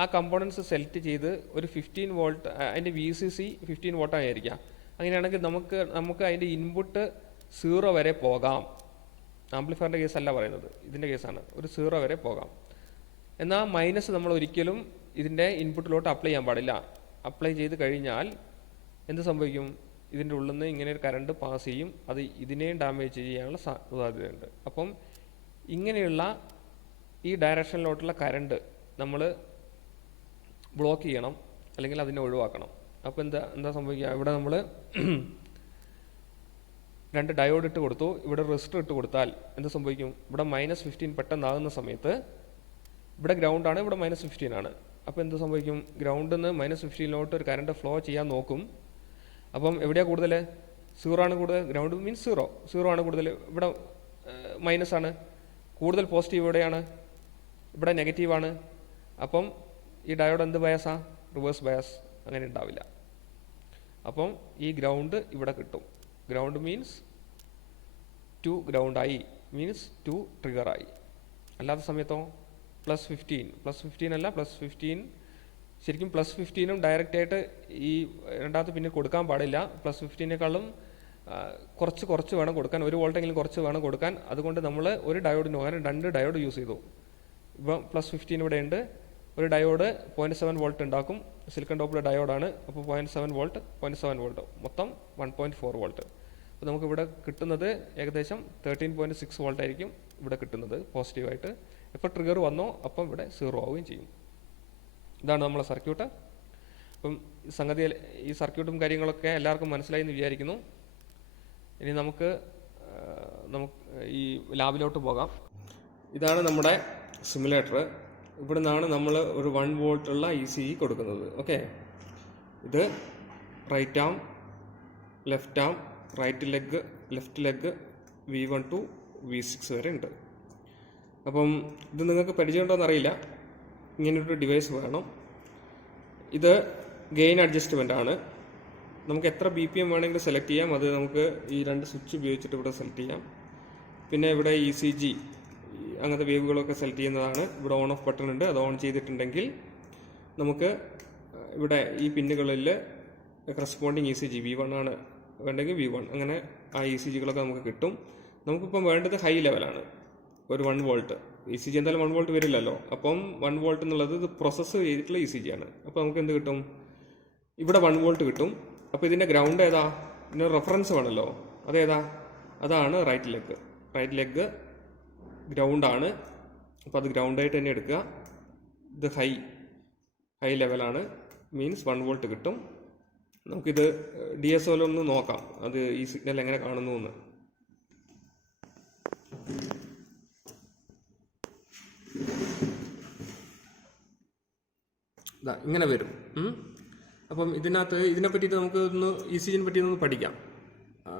ആ കമ്പോണൻസ് സെലക്ട് ചെയ്ത് ഒരു 15 വോൾട്ട്, അതിൻ്റെ VCC 15 വോൾട്ടായിരിക്കാം. അങ്ങനെയാണെങ്കിൽ നമുക്ക് അതിൻ്റെ ഇൻപുട്ട് 0 വരെ പോകാം. ആംപ്ലിഫയറിൻ്റെ കേസല്ല പറയുന്നത്, ഇതിൻ്റെ കേസാണ്. ഒരു 0 വരെ പോകാം. എന്നാൽ മൈനസ് നമ്മൾ ഒരിക്കലും ഇതിൻ്റെ ഇൻപുട്ടിലോട്ട് അപ്ലൈ ചെയ്യാൻ പാടില്ല. അപ്ലൈ ചെയ്ത് കഴിഞ്ഞാൽ എന്ത് സംഭവിക്കും? ഇതിൻ്റെ ഉള്ളിൽ നിന്ന് ഇങ്ങനെ ഒരു കറണ്ട് പാസ് ചെയ്യും. അത് ഇതിനെയും ഡാമേജ് ചെയ്യാനുള്ള സാധ്യതയുണ്ട്. അപ്പം ഇങ്ങനെയുള്ള ഈ ഡയറക്ഷനിലോട്ടുള്ള കറണ്ട് നമ്മൾ ബ്ലോക്ക് ചെയ്യണം, അല്ലെങ്കിൽ അതിനെ ഒഴിവാക്കണം. അപ്പോൾ എന്താ സംഭവിക്കുക? ഇവിടെ നമ്മൾ 2 ഡയോഡ് ഇട്ട് കൊടുത്തു, ഇവിടെ റെസിസ്റ്റർ ഇട്ട് കൊടുത്താൽ എന്ത് സംഭവിക്കും? ഇവിടെ മൈനസ് 15 പെട്ടെന്നാകുന്ന സമയത്ത് ഇവിടെ ഗ്രൗണ്ടാണ്, ഇവിടെ മൈനസ് 15 ആണ്. അപ്പോൾ എന്ത് സംഭവിക്കും? ഗ്രൗണ്ടിൽ നിന്ന് മൈനസ് 15 ഒരു കറണ്ട് ഫ്ലോ ചെയ്യാൻ നോക്കും. അപ്പം എവിടെയാണ് കൂടുതൽ? 0 ആണ് കൂടുതൽ. ഗ്രൗണ്ട് മീൻസ് 0 ആണ് കൂടുതൽ. ഇവിടെ മൈനസ് ആണ് കൂടുതൽ. പോസിറ്റീവ് എവിടെയാണ്? ഇവിടെ നെഗറ്റീവാണ്. അപ്പം ഈ ഡയോഡ് എന്ത് ബയാസാ? Reverse bias. അങ്ങനെ ഉണ്ടാവില്ല. അപ്പം ഈ ഗ്രൗണ്ട് ഇവിടെ കിട്ടും. ഗ്രൗണ്ട് മീൻസ് 2 ഗ്രൗണ്ടായി, മീൻസ് 2 ട്രിഗറായി. അല്ലാത്ത സമയത്തോ പ്ലസ് 15 അല്ല, പ്ലസ് 15. ശരിക്കും പ്ലസ് 15 ഡയറക്റ്റായിട്ട് ഈ രണ്ടാമത്തെ പിന്നെ കൊടുക്കാൻ പാടില്ല. പ്ലസ് 15 കുറച്ച് വേണം കൊടുക്കാൻ. 1 വോൾട്ടെങ്കിലും കുറച്ച് വേണം കൊടുക്കാൻ. അതുകൊണ്ട് നമ്മൾ ഒരു ഡയോഡിന് പകരം 2 ഡയോഡ് യൂസ് ചെയ്തു. ഇപ്പം പ്ലസ് 15 ഇവിടെ ഉണ്ട്. ഒരു ഡയോഡ് 0.7 വോൾട്ട് ഉണ്ടാക്കും. സിലിക്കൺ ഡോപ്പിലെ ഡയോഡാണ്. അപ്പോൾ 0.7 വോൾട്ട് മൊത്തം 1.4 വോൾട്ട്. അപ്പോൾ നമുക്കിവിടെ കിട്ടുന്നത് ഏകദേശം 13.6 വോൾട്ട് ആയിരിക്കും ഇവിടെ കിട്ടുന്നത് പോസിറ്റീവായിട്ട്. എപ്പോൾ ട്രിഗർ വന്നോ അപ്പം ഇവിടെ 0 ആവുകയും ചെയ്യും. ഇതാണ് നമ്മളെ സർക്യൂട്ട്. അപ്പം ഈ സർക്യൂട്ടും കാര്യങ്ങളൊക്കെ എല്ലാവർക്കും മനസ്സിലായി എന്ന് വിചാരിക്കുന്നു. ഇനി നമുക്ക് ഈ ലാബിലോട്ട് പോകാം. ഇതാണ് നമ്മുടെ സിമുലേറ്റർ. ഇവിടെ നിന്നാണ് നമ്മൾ ഒരു 1 വോൾട്ടുള്ള ECG കൊടുക്കുന്നത്. ഓക്കെ, ഇത് right arm, left arm, right leg, left leg, V1 to V6 വരെ ഉണ്ട്. അപ്പം ഇത് നിങ്ങൾക്ക് പരിചയമുണ്ടോയെന്ന് അറിയില്ല. ഇങ്ങനൊരു ഡിവൈസ് വേണം. ഇത് ഗെയിൻ അഡ്ജസ്റ്റ്മെൻ്റ് ആണ്. നമുക്ക് എത്ര BPM വേണമെങ്കിലും സെലക്ട് ചെയ്യാം. അത് നമുക്ക് ഈ 2 സ്വിച്ച് ഉപയോഗിച്ചിട്ട് ഇവിടെ സെലക്ട് ചെയ്യാം. പിന്നെ ഇവിടെ ECG അങ്ങനത്തെ വേവുകളൊക്കെ സെലക്ട് ചെയ്യുന്നതാണ്. ഇവിടെ ഓൺ ഓഫ് ബട്ടൺ ഉണ്ട്. അത് ഓൺ ചെയ്തിട്ടുണ്ടെങ്കിൽ നമുക്ക് ഇവിടെ ഈ പിന്നുകളിൽ കറസ്പോണ്ടിങ് ECG V1 ആണ് വേണ്ടെങ്കിൽ V1, അങ്ങനെ ആ ECGകളൊക്കെ നമുക്ക് കിട്ടും. നമുക്കിപ്പം വേണ്ടത് ഹൈ ലെവലാണ്, ഒരു 1 വോൾട്ട്. ECG എന്തായാലും 1 വോൾട്ട് വരില്ലല്ലോ. അപ്പം 1 വോൾട്ട് എന്നുള്ളത് ഇത് പ്രോസസ്സ് ചെയ്തിട്ടുള്ള ECG ആണ്. അപ്പോൾ നമുക്ക് എന്ത് കിട്ടും? ഇവിടെ 1 വോൾട്ട് കിട്ടും. അപ്പോൾ ഇതിൻ്റെ ഗ്രൗണ്ട് ഏതാ? ഇതിന് റെഫറൻസ് വേണമല്ലോ. അതേതാ? അതാണ് റൈറ്റ് ലെഗ്. റൈറ്റ് ലെഗ് ഗ്രൗണ്ടാണ്. അപ്പോൾ അത് ഗ്രൗണ്ടായിട്ട് തന്നെ എടുക്കുക. ഇത് ഹൈ ലെവലാണ്, മീൻസ് 1 വോൾട്ട് കിട്ടും. നമുക്കിത് DSOയിലൊന്ന് നോക്കാം, അത് ഈ സിഗ്നൽ എങ്ങനെ കാണുന്നു എന്ന്. ഇങ്ങനെ വരും. അപ്പം ഇതിനെ പറ്റിയിട്ട് നമുക്ക് ECGനെ പറ്റി ഒന്ന് പഠിക്കാം.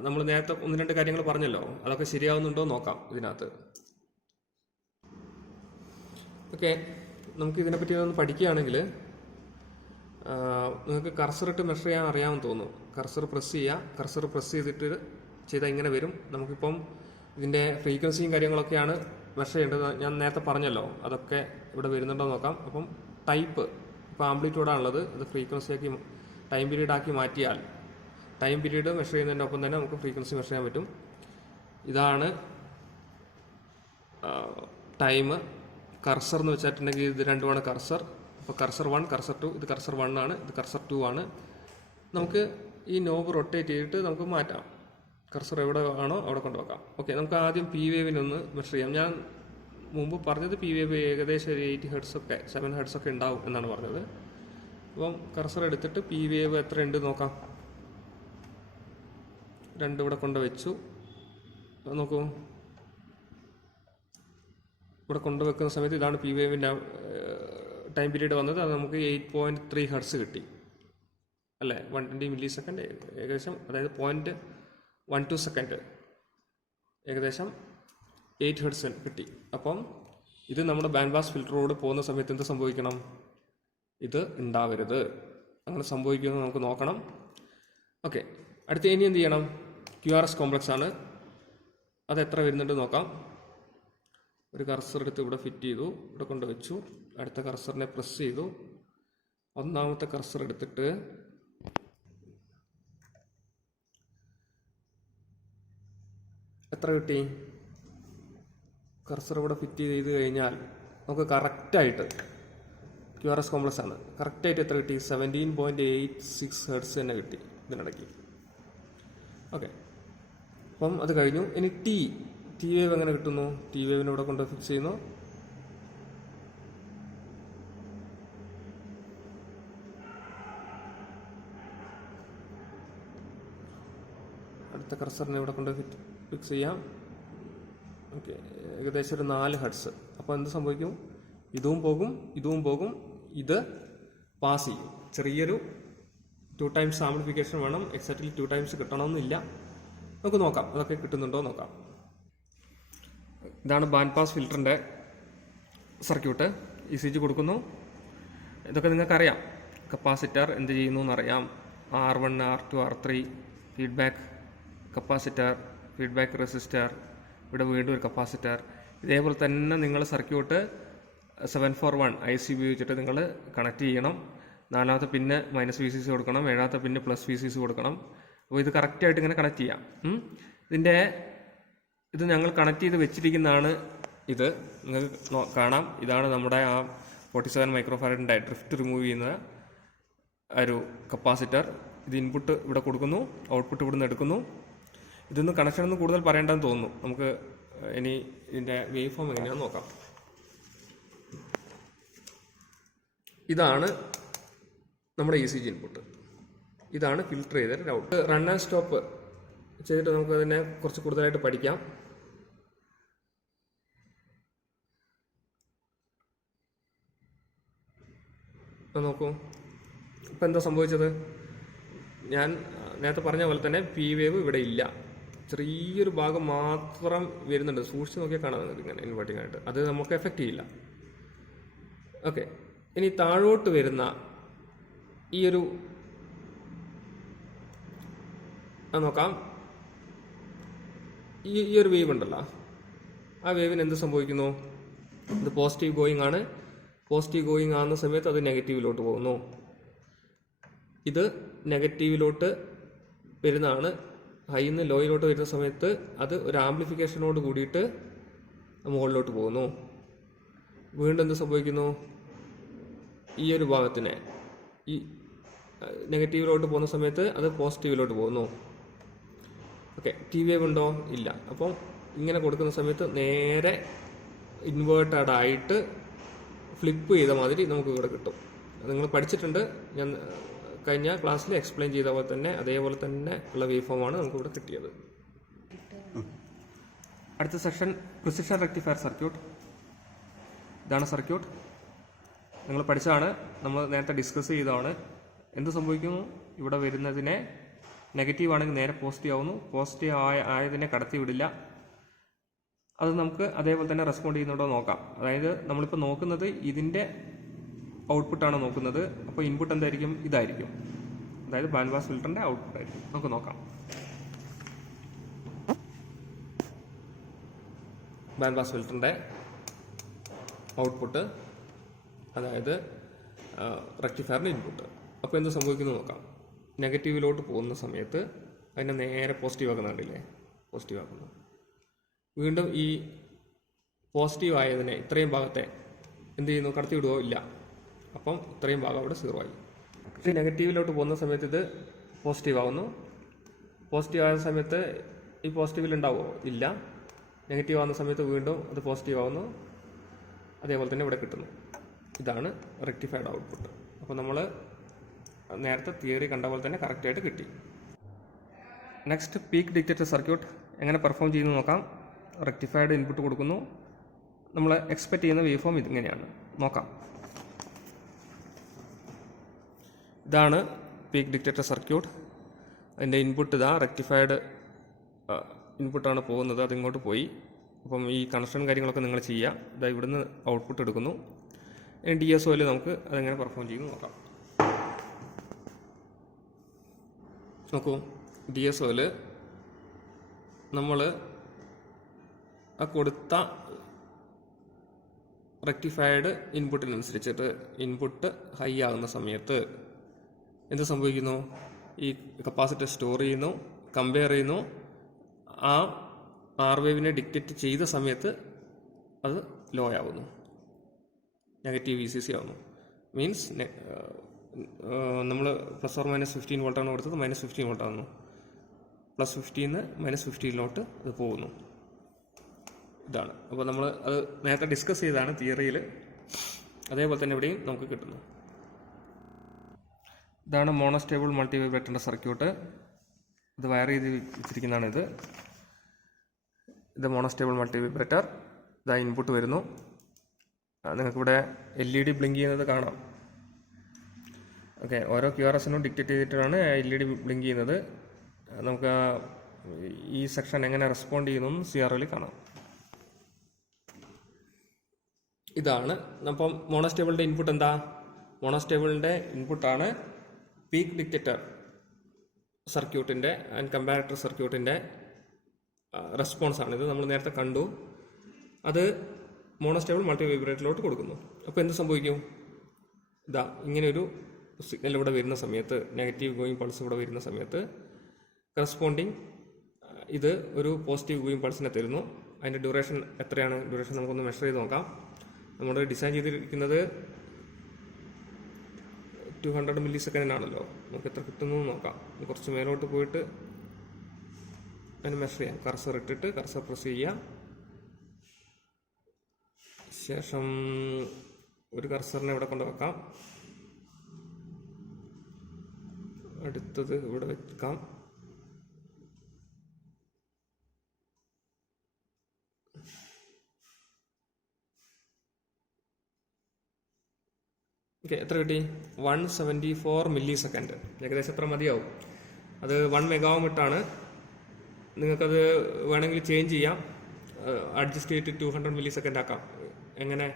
നമ്മൾ നേരത്തെ 1-2 കാര്യങ്ങൾ പറഞ്ഞല്ലോ, അതൊക്കെ ശരിയാവുന്നുണ്ടോ നോക്കാം ഇതിനകത്ത്. ഓക്കെ, നമുക്ക് ഇതിനെപ്പറ്റി ഒന്ന് പഠിക്കുകയാണെങ്കിൽ നിങ്ങൾക്ക് കർസർ ഇട്ട് മെഷർ ചെയ്യാൻ അറിയാമെന്ന് തോന്നുന്നു. കർസർ പ്രസ് ചെയ്യുക. കർസർ പ്രസ് ചെയ്താൽ ഇങ്ങനെ വരും. നമുക്കിപ്പം ഇതിൻ്റെ ഫ്രീക്വൻസിയും കാര്യങ്ങളൊക്കെയാണ് മെഷർ ചെയ്യേണ്ടത്. ഞാൻ നേരത്തെ പറഞ്ഞല്ലോ, അതൊക്കെ ഇവിടെ വരുന്നുണ്ടോ നോക്കാം. അപ്പം ടൈപ്പ് ഇപ്പോൾ ആംപ്ലിറ്റ്യൂഡാണുള്ളത്. ഇത് ഫ്രീക്വൻസിയാക്കി ടൈം പീരീഡ് ആക്കി മാറ്റിയാൽ ടൈം പീരീഡ് മെഷർ ചെയ്യുന്നതിൻ്റെ ഒപ്പം തന്നെ നമുക്ക് ഫ്രീക്വൻസി മെഷർ ചെയ്യാൻ പറ്റും. ഇതാണ് ടൈം. കർസർ എന്ന് വെച്ചിട്ടുണ്ടെങ്കിൽ ഇത് രണ്ടുമാണ് കർസർ. അപ്പോൾ കർസർ 1, കർസർ 2. ഇത് കർസർ 1 ആണ്, ഇത് കർസർ 2 ആണ്. നമുക്ക് ഈ നോബ് റൊട്ടേറ്റ് ചെയ്തിട്ട് നമുക്ക് മാറ്റാം. കർസർ എവിടെ ആണോ അവിടെ കൊണ്ടുവെക്കാം. ഓക്കെ, നമുക്ക് ആദ്യം P വേവിനൊന്ന് മെഷർ ചെയ്യാം. ഞാൻ മുമ്പ് പറഞ്ഞത് P വേവ് ഏകദേശം ഒരു 8 ഹെർട്സ് ഒക്കെ 7 ഹെർട്സ് ഒക്കെ ഉണ്ടാവും എന്നാണ് പറഞ്ഞത്. അപ്പം കർസർ എടുത്തിട്ട് P വേവ് എത്ര ഉണ്ട് നോക്കാം. 2 ഇവിടെ കൊണ്ടുവച്ചു. നോക്കൂ, ഇവിടെ കൊണ്ടുവെക്കുന്ന സമയത്ത് ഇതാണ് P വേവിൻ്റെ ടൈം പീരീഡ് വന്നത്. അത് നമുക്ക് 8.3 ഹെർട്സ് കിട്ടി അല്ലേ. 120 മില്ലി സെക്കൻഡ് ഏകദേശം, അതായത് 0.12 സെക്കൻഡ്, ഏകദേശം 8 ഹെർട്സ് കിട്ടി. അപ്പം ഇത് നമ്മുടെ ബാൻഡ് പാസ് ഫിൽറ്ററോട് പോകുന്ന സമയത്ത് എന്ത് സംഭവിക്കണം? ഇത് ഉണ്ടാവരുത്. അങ്ങനെ സംഭവിക്കുമെന്ന് നമുക്ക് നോക്കണം. ഓക്കെ, അടുത്ത ഇനി എന്ത് ചെയ്യണം? QRS കോംപ്ലക്സ് ആണ്. അത് എത്ര വരുന്നുണ്ട് നോക്കാം. ഒരു കർസർ എടുത്ത് ഇവിടെ ഫിറ്റ് ചെയ്തു, ഇവിടെ കൊണ്ടുവച്ചു. അടുത്ത കർസറിനെ പ്രസ് ചെയ്തു. ഒന്നാമത്തെ കർസർ എടുത്തിട്ട് എത്ര കിട്ടി? കർസർ ഇവിടെ ഫിറ്റ് ചെയ്ത് കഴിഞ്ഞാൽ നമുക്ക് കറക്റ്റായിട്ട് QRS കോംപ്ലക്സ് ആണ്. കറക്റ്റായിട്ട് എത്ര കിട്ടി? 17.86 ഹെർട്സ് തന്നെ കിട്ടി ഇതിനിടയ്ക്ക്. ഓക്കെ, അപ്പം അത് കഴിഞ്ഞു. ഇനി T വേവ് എങ്ങനെ കിട്ടുന്നു? T വേവിനെ ഇവിടെ കൊണ്ട് ഫിക്സ് ചെയ്യുന്നു. അടുത്ത കർസറിനെ ഇവിടെ കൊണ്ട് ഫിക്സ് ചെയ്യാം. ഓക്കെ, ഏകദേശം ഒരു 4 ഹെർട്സ്. അപ്പോൾ എന്ത് സംഭവിക്കും? ഇതും പോകും, ഇതും പോകും, ഇത് പാസ് ചെയ്യും. ചെറിയൊരു 2 ടൈംസ് ആംപ്ലിഫിക്കേഷൻ വേണം. എക്സാക്ട്ലി 2 ടൈംസ് കിട്ടണമെന്നില്ല. നമുക്ക് നോക്കാം അതൊക്കെ കിട്ടുന്നുണ്ടോ നോക്കാം. ഇതാണ് ബാൻഡ് പാസ് ഫിൽറ്ററിൻ്റെ സർക്യൂട്ട്. ECG കൊടുക്കുന്നു. ഇതൊക്കെ നിങ്ങൾക്കറിയാം. കപ്പാസിറ്റർ എന്ത് ചെയ്യുന്നു എന്നറിയാം. R1, R2, R3, feedback capacitor, feedback resistor, ഇവിടെ വീണ്ടും ഒരു കപ്പാസിറ്റർ. ഇതേപോലെ തന്നെ നിങ്ങൾ സർക്യൂട്ട് 741 IC ഉപയോഗിച്ചിട്ട് നിങ്ങൾ കണക്ട് ചെയ്യണം. 4ാമത്തെ പിന്ന് -VCC കൊടുക്കണം, 7ാമത്തെ പിന്ന് +VCC കൊടുക്കണം. അപ്പോൾ ഇത് കറക്റ്റായിട്ട് ഇങ്ങനെ കണക്ട് ചെയ്യാം. ഇത് ഞങ്ങൾ കണക്ട് ചെയ്ത് വെച്ചിരിക്കുന്നതാണ്. ഇത് നിങ്ങൾക്ക് കാണാം. ഇതാണ് നമ്മുടെ ആ 47 മൈക്രോഫാരഡിൻ്റെ ഡ്രിഫ്റ്റ് റിമൂവ് ചെയ്യുന്ന ഒരു കപ്പാസിറ്റർ. ഇത് ഇൻപുട്ട് ഇവിടെ കൊടുക്കുന്നു, ഔട്ട്പുട്ട് ഇവിടുന്ന് എടുക്കുന്നു. ഇതൊന്നും കണക്ഷനൊന്നും കൂടുതൽ പറയേണ്ടെന്ന് തോന്നുന്നു. നമുക്ക് ഇനി ഇതിൻ്റെ വേവ് ഫോം എങ്ങനെയാണെന്ന് നോക്കാം. ഇതാണ് നമ്മുടെ ECG ഇൻപുട്ട്. ഇതാണ് ഫിൽട്ടർ ചെയ്ത ഔട്ട്. റൺ ആൻഡ് സ്റ്റോപ്പ് ചെയ്തിട്ട് നമുക്ക് അതിനെ കുറച്ച് കൂടുതലായിട്ട് പഠിക്കാം. അത് നോക്കൂ. ഇപ്പം എന്താ സംഭവിച്ചത്? ഞാൻ നേരത്തെ പറഞ്ഞ പോലെ തന്നെ പി വേവ് ഇവിടെ ഇല്ല. ചെറിയൊരു ഭാഗം മാത്രം വരുന്നുണ്ട്. സൂക്ഷിച്ച് നോക്കിയാൽ കാണാൻ ഇങ്ങനെ ഇൻവേർട്ടിംഗ് ആയിട്ട്. അത് നമുക്ക് എഫക്റ്റ് ചെയ്യില്ല. ഓക്കെ. ഇനി താഴോട്ട് വരുന്ന ഈ ഒരു നോക്കാം. ഈ ഒരു വേവ് ഉണ്ടല്ലോ, ആ വേവിന് എന്ത് സംഭവിക്കുന്നു? ഇത് പോസിറ്റീവ് ഗോയിങ് ആണ്. പോസിറ്റീവ് ഗോയിങ് ആകുന്ന സമയത്ത് അത് നെഗറ്റീവിലോട്ട് പോകുന്നു. ഇത് നെഗറ്റീവിലോട്ട് വരുന്നതാണ്. ഹൈന്ന് ലോയിലോട്ട് വരുന്ന സമയത്ത് അത് ഒരു ആംപ്ലിഫിക്കേഷനോട് കൂടിയിട്ട് മുകളിലോട്ട് പോകുന്നു. വീണ്ടും എന്ത് സംഭവിക്കുന്നു? ഈ ഒരു ഭാഗത്തിന് ഈ നെഗറ്റീവിലോട്ട് പോകുന്ന സമയത്ത് അത് പോസിറ്റീവിലോട്ട് പോകുന്നു. ഓക്കെ. ടി വേവ് ഉണ്ടോ? ഇല്ല. അപ്പം ഇങ്ങനെ കൊടുക്കുന്ന സമയത്ത് നേരെ ഇൻവേർട്ടഡ് ആയിട്ട് ഫ്ലിപ്പ് ചെയ്ത മാതിരി നമുക്ക് ഇവിടെ കിട്ടും. നിങ്ങൾ പഠിച്ചിട്ടുണ്ട്. ഞാൻ കഴിഞ്ഞ ക്ലാസ്സിൽ എക്സ്പ്ലെയിൻ ചെയ്ത പോലെ തന്നെ അതേപോലെ തന്നെ ഉള്ള വേവ് ഫോമാണ് നമുക്കിവിടെ കിട്ടിയത്. അടുത്ത സെക്ഷൻ പ്രിസിഷൻ റെക്ടിഫയർ സർക്യൂട്ട്. ഇതാണ് സർക്യൂട്ട്. നിങ്ങൾ പഠിച്ചതാണ്, നമ്മൾ നേരത്തെ ഡിസ്കസ് ചെയ്തതാണ്. എന്ത് സംഭവിക്കുന്നു? ഇവിടെ വരുന്നതിനെ നെഗറ്റീവ് ആണെങ്കിൽ നേരെ പോസിറ്റീവ് ആവുന്നു. പോസിറ്റീവ് ആയതിനെ കടത്തി വിടില്ല. അത് നമുക്ക് അതേപോലെ തന്നെ റെസ്പോണ്ട് ചെയ്യുന്നുണ്ടോ നോക്കാം. അതായത് നമ്മളിപ്പോൾ നോക്കുന്നത് ഇതിൻ്റെ ഔട്ട്പുട്ടാണ് നോക്കുന്നത്. അപ്പോൾ ഇൻപുട്ട് എന്തായിരിക്കും? ഇതായിരിക്കും. അതായത് ബാൻഡ് പാസ് ഫിൽറ്ററിൻ്റെ ഔട്ട്പുട്ട് ആയിരിക്കും. നമുക്ക് നോക്കാം. ബാൻഡ് പാസ് ഫിൽറ്ററിൻ്റെ ഔട്ട്പുട്ട്, അതായത് റെക്ടിഫയറിൻ്റെ ഇൻപുട്ട്. അപ്പോൾ എന്ത് സംഭവിക്കുന്നു നോക്കാം. നെഗറ്റീവിലോട്ട് പോകുന്ന സമയത്ത് അതിനെ നേരെ പോസിറ്റീവ് ആക്കുന്ന കണ്ടില്ലേ? പോസിറ്റീവ് ആക്കുന്നു. വീണ്ടും ഈ പോസിറ്റീവ് ആയതിനെ ഇത്രയും ഭാഗത്തെ എന്ത് ചെയ്യുന്നു? കടത്തി വിടുകയോ? ഇല്ല. അപ്പം ഇത്രയും ഭാഗം അവിടെ 0 ആയി. പക്ഷേ നെഗറ്റീവിലോട്ട് പോകുന്ന സമയത്ത് ഇത് പോസിറ്റീവ് ആവുന്നു. പോസിറ്റീവ് ആയ സമയത്ത് ഈ പോസിറ്റീവിൽ ഉണ്ടാവുമോ? ഇല്ല. നെഗറ്റീവ് ആവുന്ന സമയത്ത് വീണ്ടും അത് പോസിറ്റീവ് ആവുന്നു. അതേപോലെ തന്നെ ഇവിടെ കിട്ടുന്നു. ഇതാണ് റെക്ടിഫൈഡ് ഔട്ട്പുട്ട്. അപ്പോൾ നമ്മൾ നേരത്തെ തിയറി കണ്ട പോലെ തന്നെ കറക്റ്റായിട്ട് കിട്ടി. നെക്സ്റ്റ് പീക്ക് ഡിറ്റക്ടർ സർക്യൂട്ട് എങ്ങനെ പെർഫോം ചെയ്യുന്നു നോക്കാം. റെക്ടിഫൈഡ് ഇൻപുട്ട് കൊടുക്കുന്നു. നമ്മൾ എക്സ്പെക്റ്റ് ചെയ്യുന്ന വേവ് ഫോം ഇതിങ്ങനെയാണ്. നോക്കാം. ഇതാണ് പീക്ക് ഡിറ്റക്ടർ സർക്യൂട്ട്. അതിൻ്റെ ഇൻപുട്ട് ഇതാ റെക്ടിഫൈഡ് ഇൻപുട്ടാണ് പോകുന്നത്. അതിങ്ങോട്ട് പോയി. അപ്പം ഈ കണക്ഷൻ കാര്യങ്ങളൊക്കെ നിങ്ങൾ ചെയ്യുക. ഇതാ ഇവിടുന്ന് ഔട്ട്പുട്ട് എടുക്കുന്നു. DSOയിൽ നമുക്ക് അതെങ്ങനെ പെർഫോം ചെയ്യുന്നു നോക്കാം. നോക്കൂ. DSOയിൽ നമ്മൾ ആ കൊടുത്ത റെക്ടിഫൈഡ് ഇൻപുട്ടിനനുസരിച്ചിട്ട് ഇൻപുട്ട് ഹൈ ആകുന്ന സമയത്ത് എന്ത് സംഭവിക്കുന്നു? ഈ കപ്പാസിറ്റർ സ്റ്റോർ ചെയ്യുന്നു, കമ്പയർ ചെയ്യുന്നു. ആ ആർ വേവിനെ ഡിക്റ്റേറ്റ് ചെയ്ത സമയത്ത് അത് ലോ ആവുന്നു, നെഗറ്റീവ് VCC ആവുന്നു. മീൻസ് നമ്മൾ +or-15 വോൾട്ടാണ് കൊടുത്തത്, -15 വോൾട്ടാകുന്നു. +15 -15 ഇത് പോകുന്നു. ഇതാണ്. അപ്പോൾ നമ്മൾ അത് നേരത്തെ ഡിസ്കസ് ചെയ്താണ് തിയറിയിൽ. അതേപോലെ തന്നെ ഇവിടെയും നമുക്ക് കിട്ടുന്നു. ഇതാണ് മോണോസ്റ്റേബിൾ മൾട്ടിവൈബ്രേറ്ററിൻ്റെ സർക്യൂട്ട്. ഇത് വയർ ചെയ്ത് വെച്ചിരിക്കുന്നതാണ്. ഇത് മോണോസ്റ്റേബിൾ മൾട്ടിവൈബ്രേറ്റർ. ഇതാ ഇൻപുട്ട് വരുന്നു. നിങ്ങൾക്കിവിടെ LED ബ്ലിങ്ക് ചെയ്യുന്നത് കാണാം. ഓക്കെ. ഓരോ QRSനും ഡിക്റ്റേറ്റ് ചെയ്തിട്ടാണ് LED ബ്ലിങ്ക് ചെയ്യുന്നത്. നമുക്ക് ഈ സെക്ഷൻ എങ്ങനെ റെസ്പോണ്ട് ചെയ്യുന്നു CRL കാണാം. ഇതാണ്. അപ്പം മോണോസ്റ്റേബിളിൻ്റെ ഇൻപുട്ട് എന്താ? മോണോസ്റ്റേബിളിൻ്റെ ഇൻപുട്ടാണ് പീക്ക് ഡിറ്റക്ടർ സർക്യൂട്ടിൻ്റെ ആൻഡ് കമ്പാരറ്റർ സർക്യൂട്ടിൻ്റെ റെസ്പോൺസാണ്. ഇത് നമ്മൾ നേരത്തെ കണ്ടു. അത് മോണോസ്റ്റേബിൾ മൾട്ടി വൈബ്രേറ്ററിലോട്ട് കൊടുക്കുന്നു. അപ്പോൾ എന്ത് സംഭവിക്കും? ഇതാ ഇങ്ങനെയൊരു സിഗ്നൽ ഇവിടെ വരുന്ന സമയത്ത്, നെഗറ്റീവ് ഗോയിങ് പൾസ് ഇവിടെ വരുന്ന സമയത്ത് കറസ്പോണ്ടിങ് ഇത് ഒരു പോസിറ്റീവ് ഗോയിങ് പൾസിനെ തരുന്നു. അതിൻ്റെ ഡ്യൂറേഷൻ എത്രയാണ്? ഡ്യൂറേഷൻ നമുക്കൊന്ന് മെഷർ ചെയ്ത് നോക്കാം. നമ്മൾ ഡിസൈൻ ചെയ്തിരിക്കുന്നത് 200 മില്ലിസെക്കൻഡിനാണല്ലോ. നമുക്ക് എത്ര കിട്ടുന്നു നോക്കാം. കുറച്ച് മേലോട്ട് പോയിട്ട് അതിന് മെഷർ ചെയ്യാം. കർസർ ഇട്ടിട്ട് കർസർ പ്രസ് ചെയ്യാം. ശേഷം ഒരു കർസറിനെ ഇവിടെ കൊണ്ട് വെക്കാം. അടുത്തത് ഇവിടെ വെക്കാം. ഓക്കെ, എത്ര കിട്ടി? 174 മില്ലി സെക്കൻഡ്. ഏകദേശം എത്ര മതിയാവും? അത് 1 മെഗാവും ഇട്ടാണ്. നിങ്ങൾക്കത് വേണമെങ്കിൽ ചേഞ്ച് ചെയ്യാം, അഡ്ജസ്റ്റ് ചെയ്തിട്ട് 200 മില്ലി സെക്കൻഡ് ആക്കാം. എങ്ങനെ?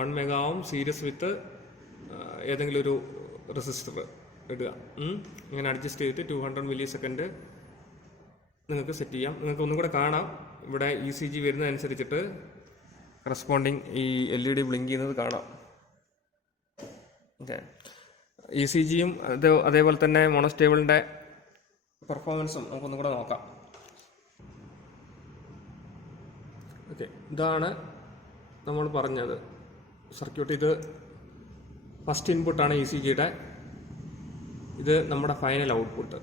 1 മെഗാവും സീരീസ് വിത്ത് ഏതെങ്കിലും ഒരു റെസിസ്റ്റർ ഇടുക. ഇങ്ങനെ അഡ്ജസ്റ്റ് ചെയ്തിട്ട് 200 മില്ലി സെക്കൻഡ് നിങ്ങൾക്ക് സെറ്റ് ചെയ്യാം. നിങ്ങൾക്ക് ഒന്നും കൂടെ കാണാം. ഇവിടെ ECG വരുന്നതനുസരിച്ചിട്ട് കറസ്പോണ്ടിങ് ഈ LED ബ്ലിങ്ക് ചെയ്യുന്നത് കാണാം. ഓക്കെ, ECGയും അതേപോലെ തന്നെ മോണോസ്റ്റേബിളിൻ്റെ പെർഫോമൻസും നമുക്കൊന്നും കൂടെ നോക്കാം. ഓക്കെ, ഇതാണ് നമ്മൾ പറഞ്ഞത് സർക്യൂട്ട്. ഇത് ഫസ്റ്റ് ഇൻപുട്ടാണ് ECGയുടെ. ഇത് നമ്മുടെ ഫൈനൽ ഔട്ട്പുട്ട്.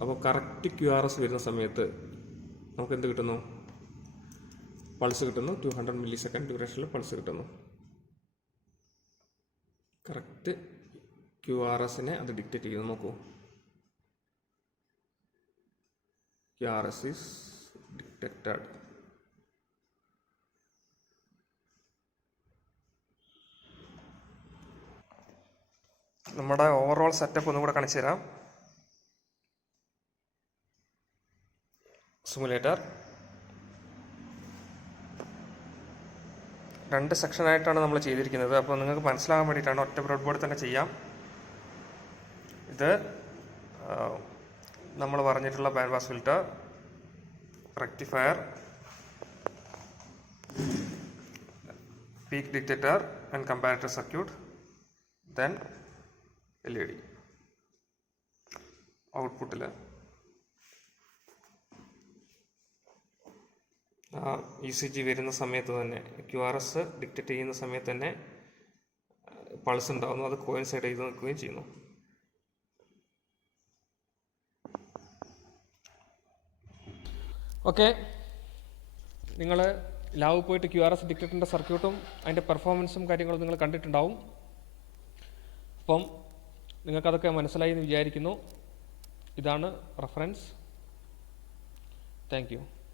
അപ്പോൾ കറക്റ്റ് QRS വരുന്ന സമയത്ത് നമുക്ക് എന്ത് കിട്ടുന്നു? പൾസ് കിട്ടുന്നു. 200 മില്ലി സെക്കൻഡ് ഡ്യൂറേഷനിൽ പൾസ് കിട്ടുന്നു. കറക്റ്റ് QRSനെ അത് ഡിക്റ്റേറ്റ് ചെയ്യുന്നു. നോക്കൂ, QRS ഈസ് ഡിറ്റക്റ്റഡ്. നമ്മുടെ ഓവറോൾ സെറ്റപ്പ് ഒന്നും കൂടെ കാണിച്ചു തരാം. സിമുലേറ്റർ 2 സെക്ഷനായിട്ടാണ് നമ്മൾ ചെയ്തിരിക്കുന്നത്. അപ്പോൾ നിങ്ങൾക്ക് മനസ്സിലാകാൻ വേണ്ടിയിട്ടാണ്, ഒറ്റ ബ്രെഡ് ബോർഡ് തന്നെ ചെയ്യാം. ഇത് നമ്മൾ പറഞ്ഞിട്ടുള്ള band pass filter, rectifier, peak detector and comparator circuit, then LED. ഔട്ട്പുട്ടിൽ ECG വരുന്ന സമയത്ത് തന്നെ, QRS ഡിക്റ്റേറ്റ് ചെയ്യുന്ന സമയത്ത് തന്നെ പൾസ് ഉണ്ടാകുന്നു. അത് കോയിൻസൈഡ് ചെയ്ത് നിൽക്കുകയും ചെയ്യുന്നു. ഓക്കെ, നിങ്ങൾ ലാബിൽ പോയിട്ട് QRS ഡിക്റ്റേറ്ററിൻ്റെ സർക്യൂട്ടും അതിൻ്റെ പെർഫോമൻസും കാര്യങ്ങളും നിങ്ങൾ കണ്ടിട്ടുണ്ടാവും. അപ്പം നിങ്ങൾക്കതൊക്കെ മനസ്സിലായി എന്ന് വിചാരിക്കുന്നു. ഇതാണ് റെഫറൻസ്. Thank you.